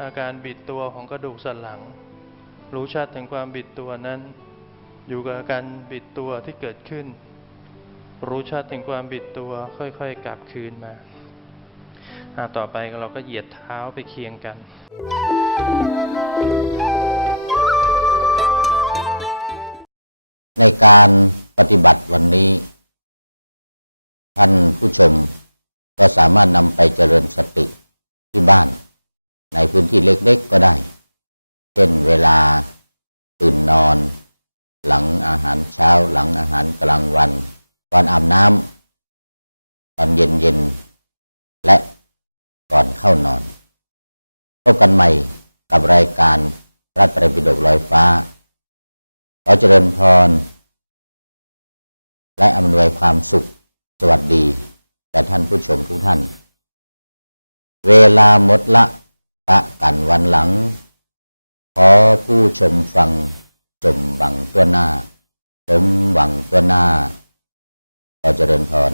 อาการบิดตัวของกระดูกสันหลังรู้ชัดถึงความบิดตัวนั้นอยู่กับการบิดตัวที่เกิดขึ้นรู้ชัดถึงความบิดตัวค่อยๆกลับคืนมาต่อไปเราก็เหยียดเท้าไปเคียงกันในการปฏิบัติวันนี้ท่านผู้ชมก็สามารถนำไปเจริญสติที่บ้านในพื้นที่เล็กๆก็ได้เช่นเวลาตื่นนอนหลังอาหารเช้าหลังอาหารกลางวันตอนอาบน้ำตอนเย็นๆและก่อนเข้านอนพบกันใหม่กับรายการพระไตรปิฎกลอยฟ้าขอเจริญพรและอำนวยความสุขสวัสดีแก่ท่านผู้ชมทุกท่านเวลาหมดละปะกันวันหลังขอผู้ชมฟังสมหวังตัวหน้าสมหวังตัวหน้าขอเจริญพร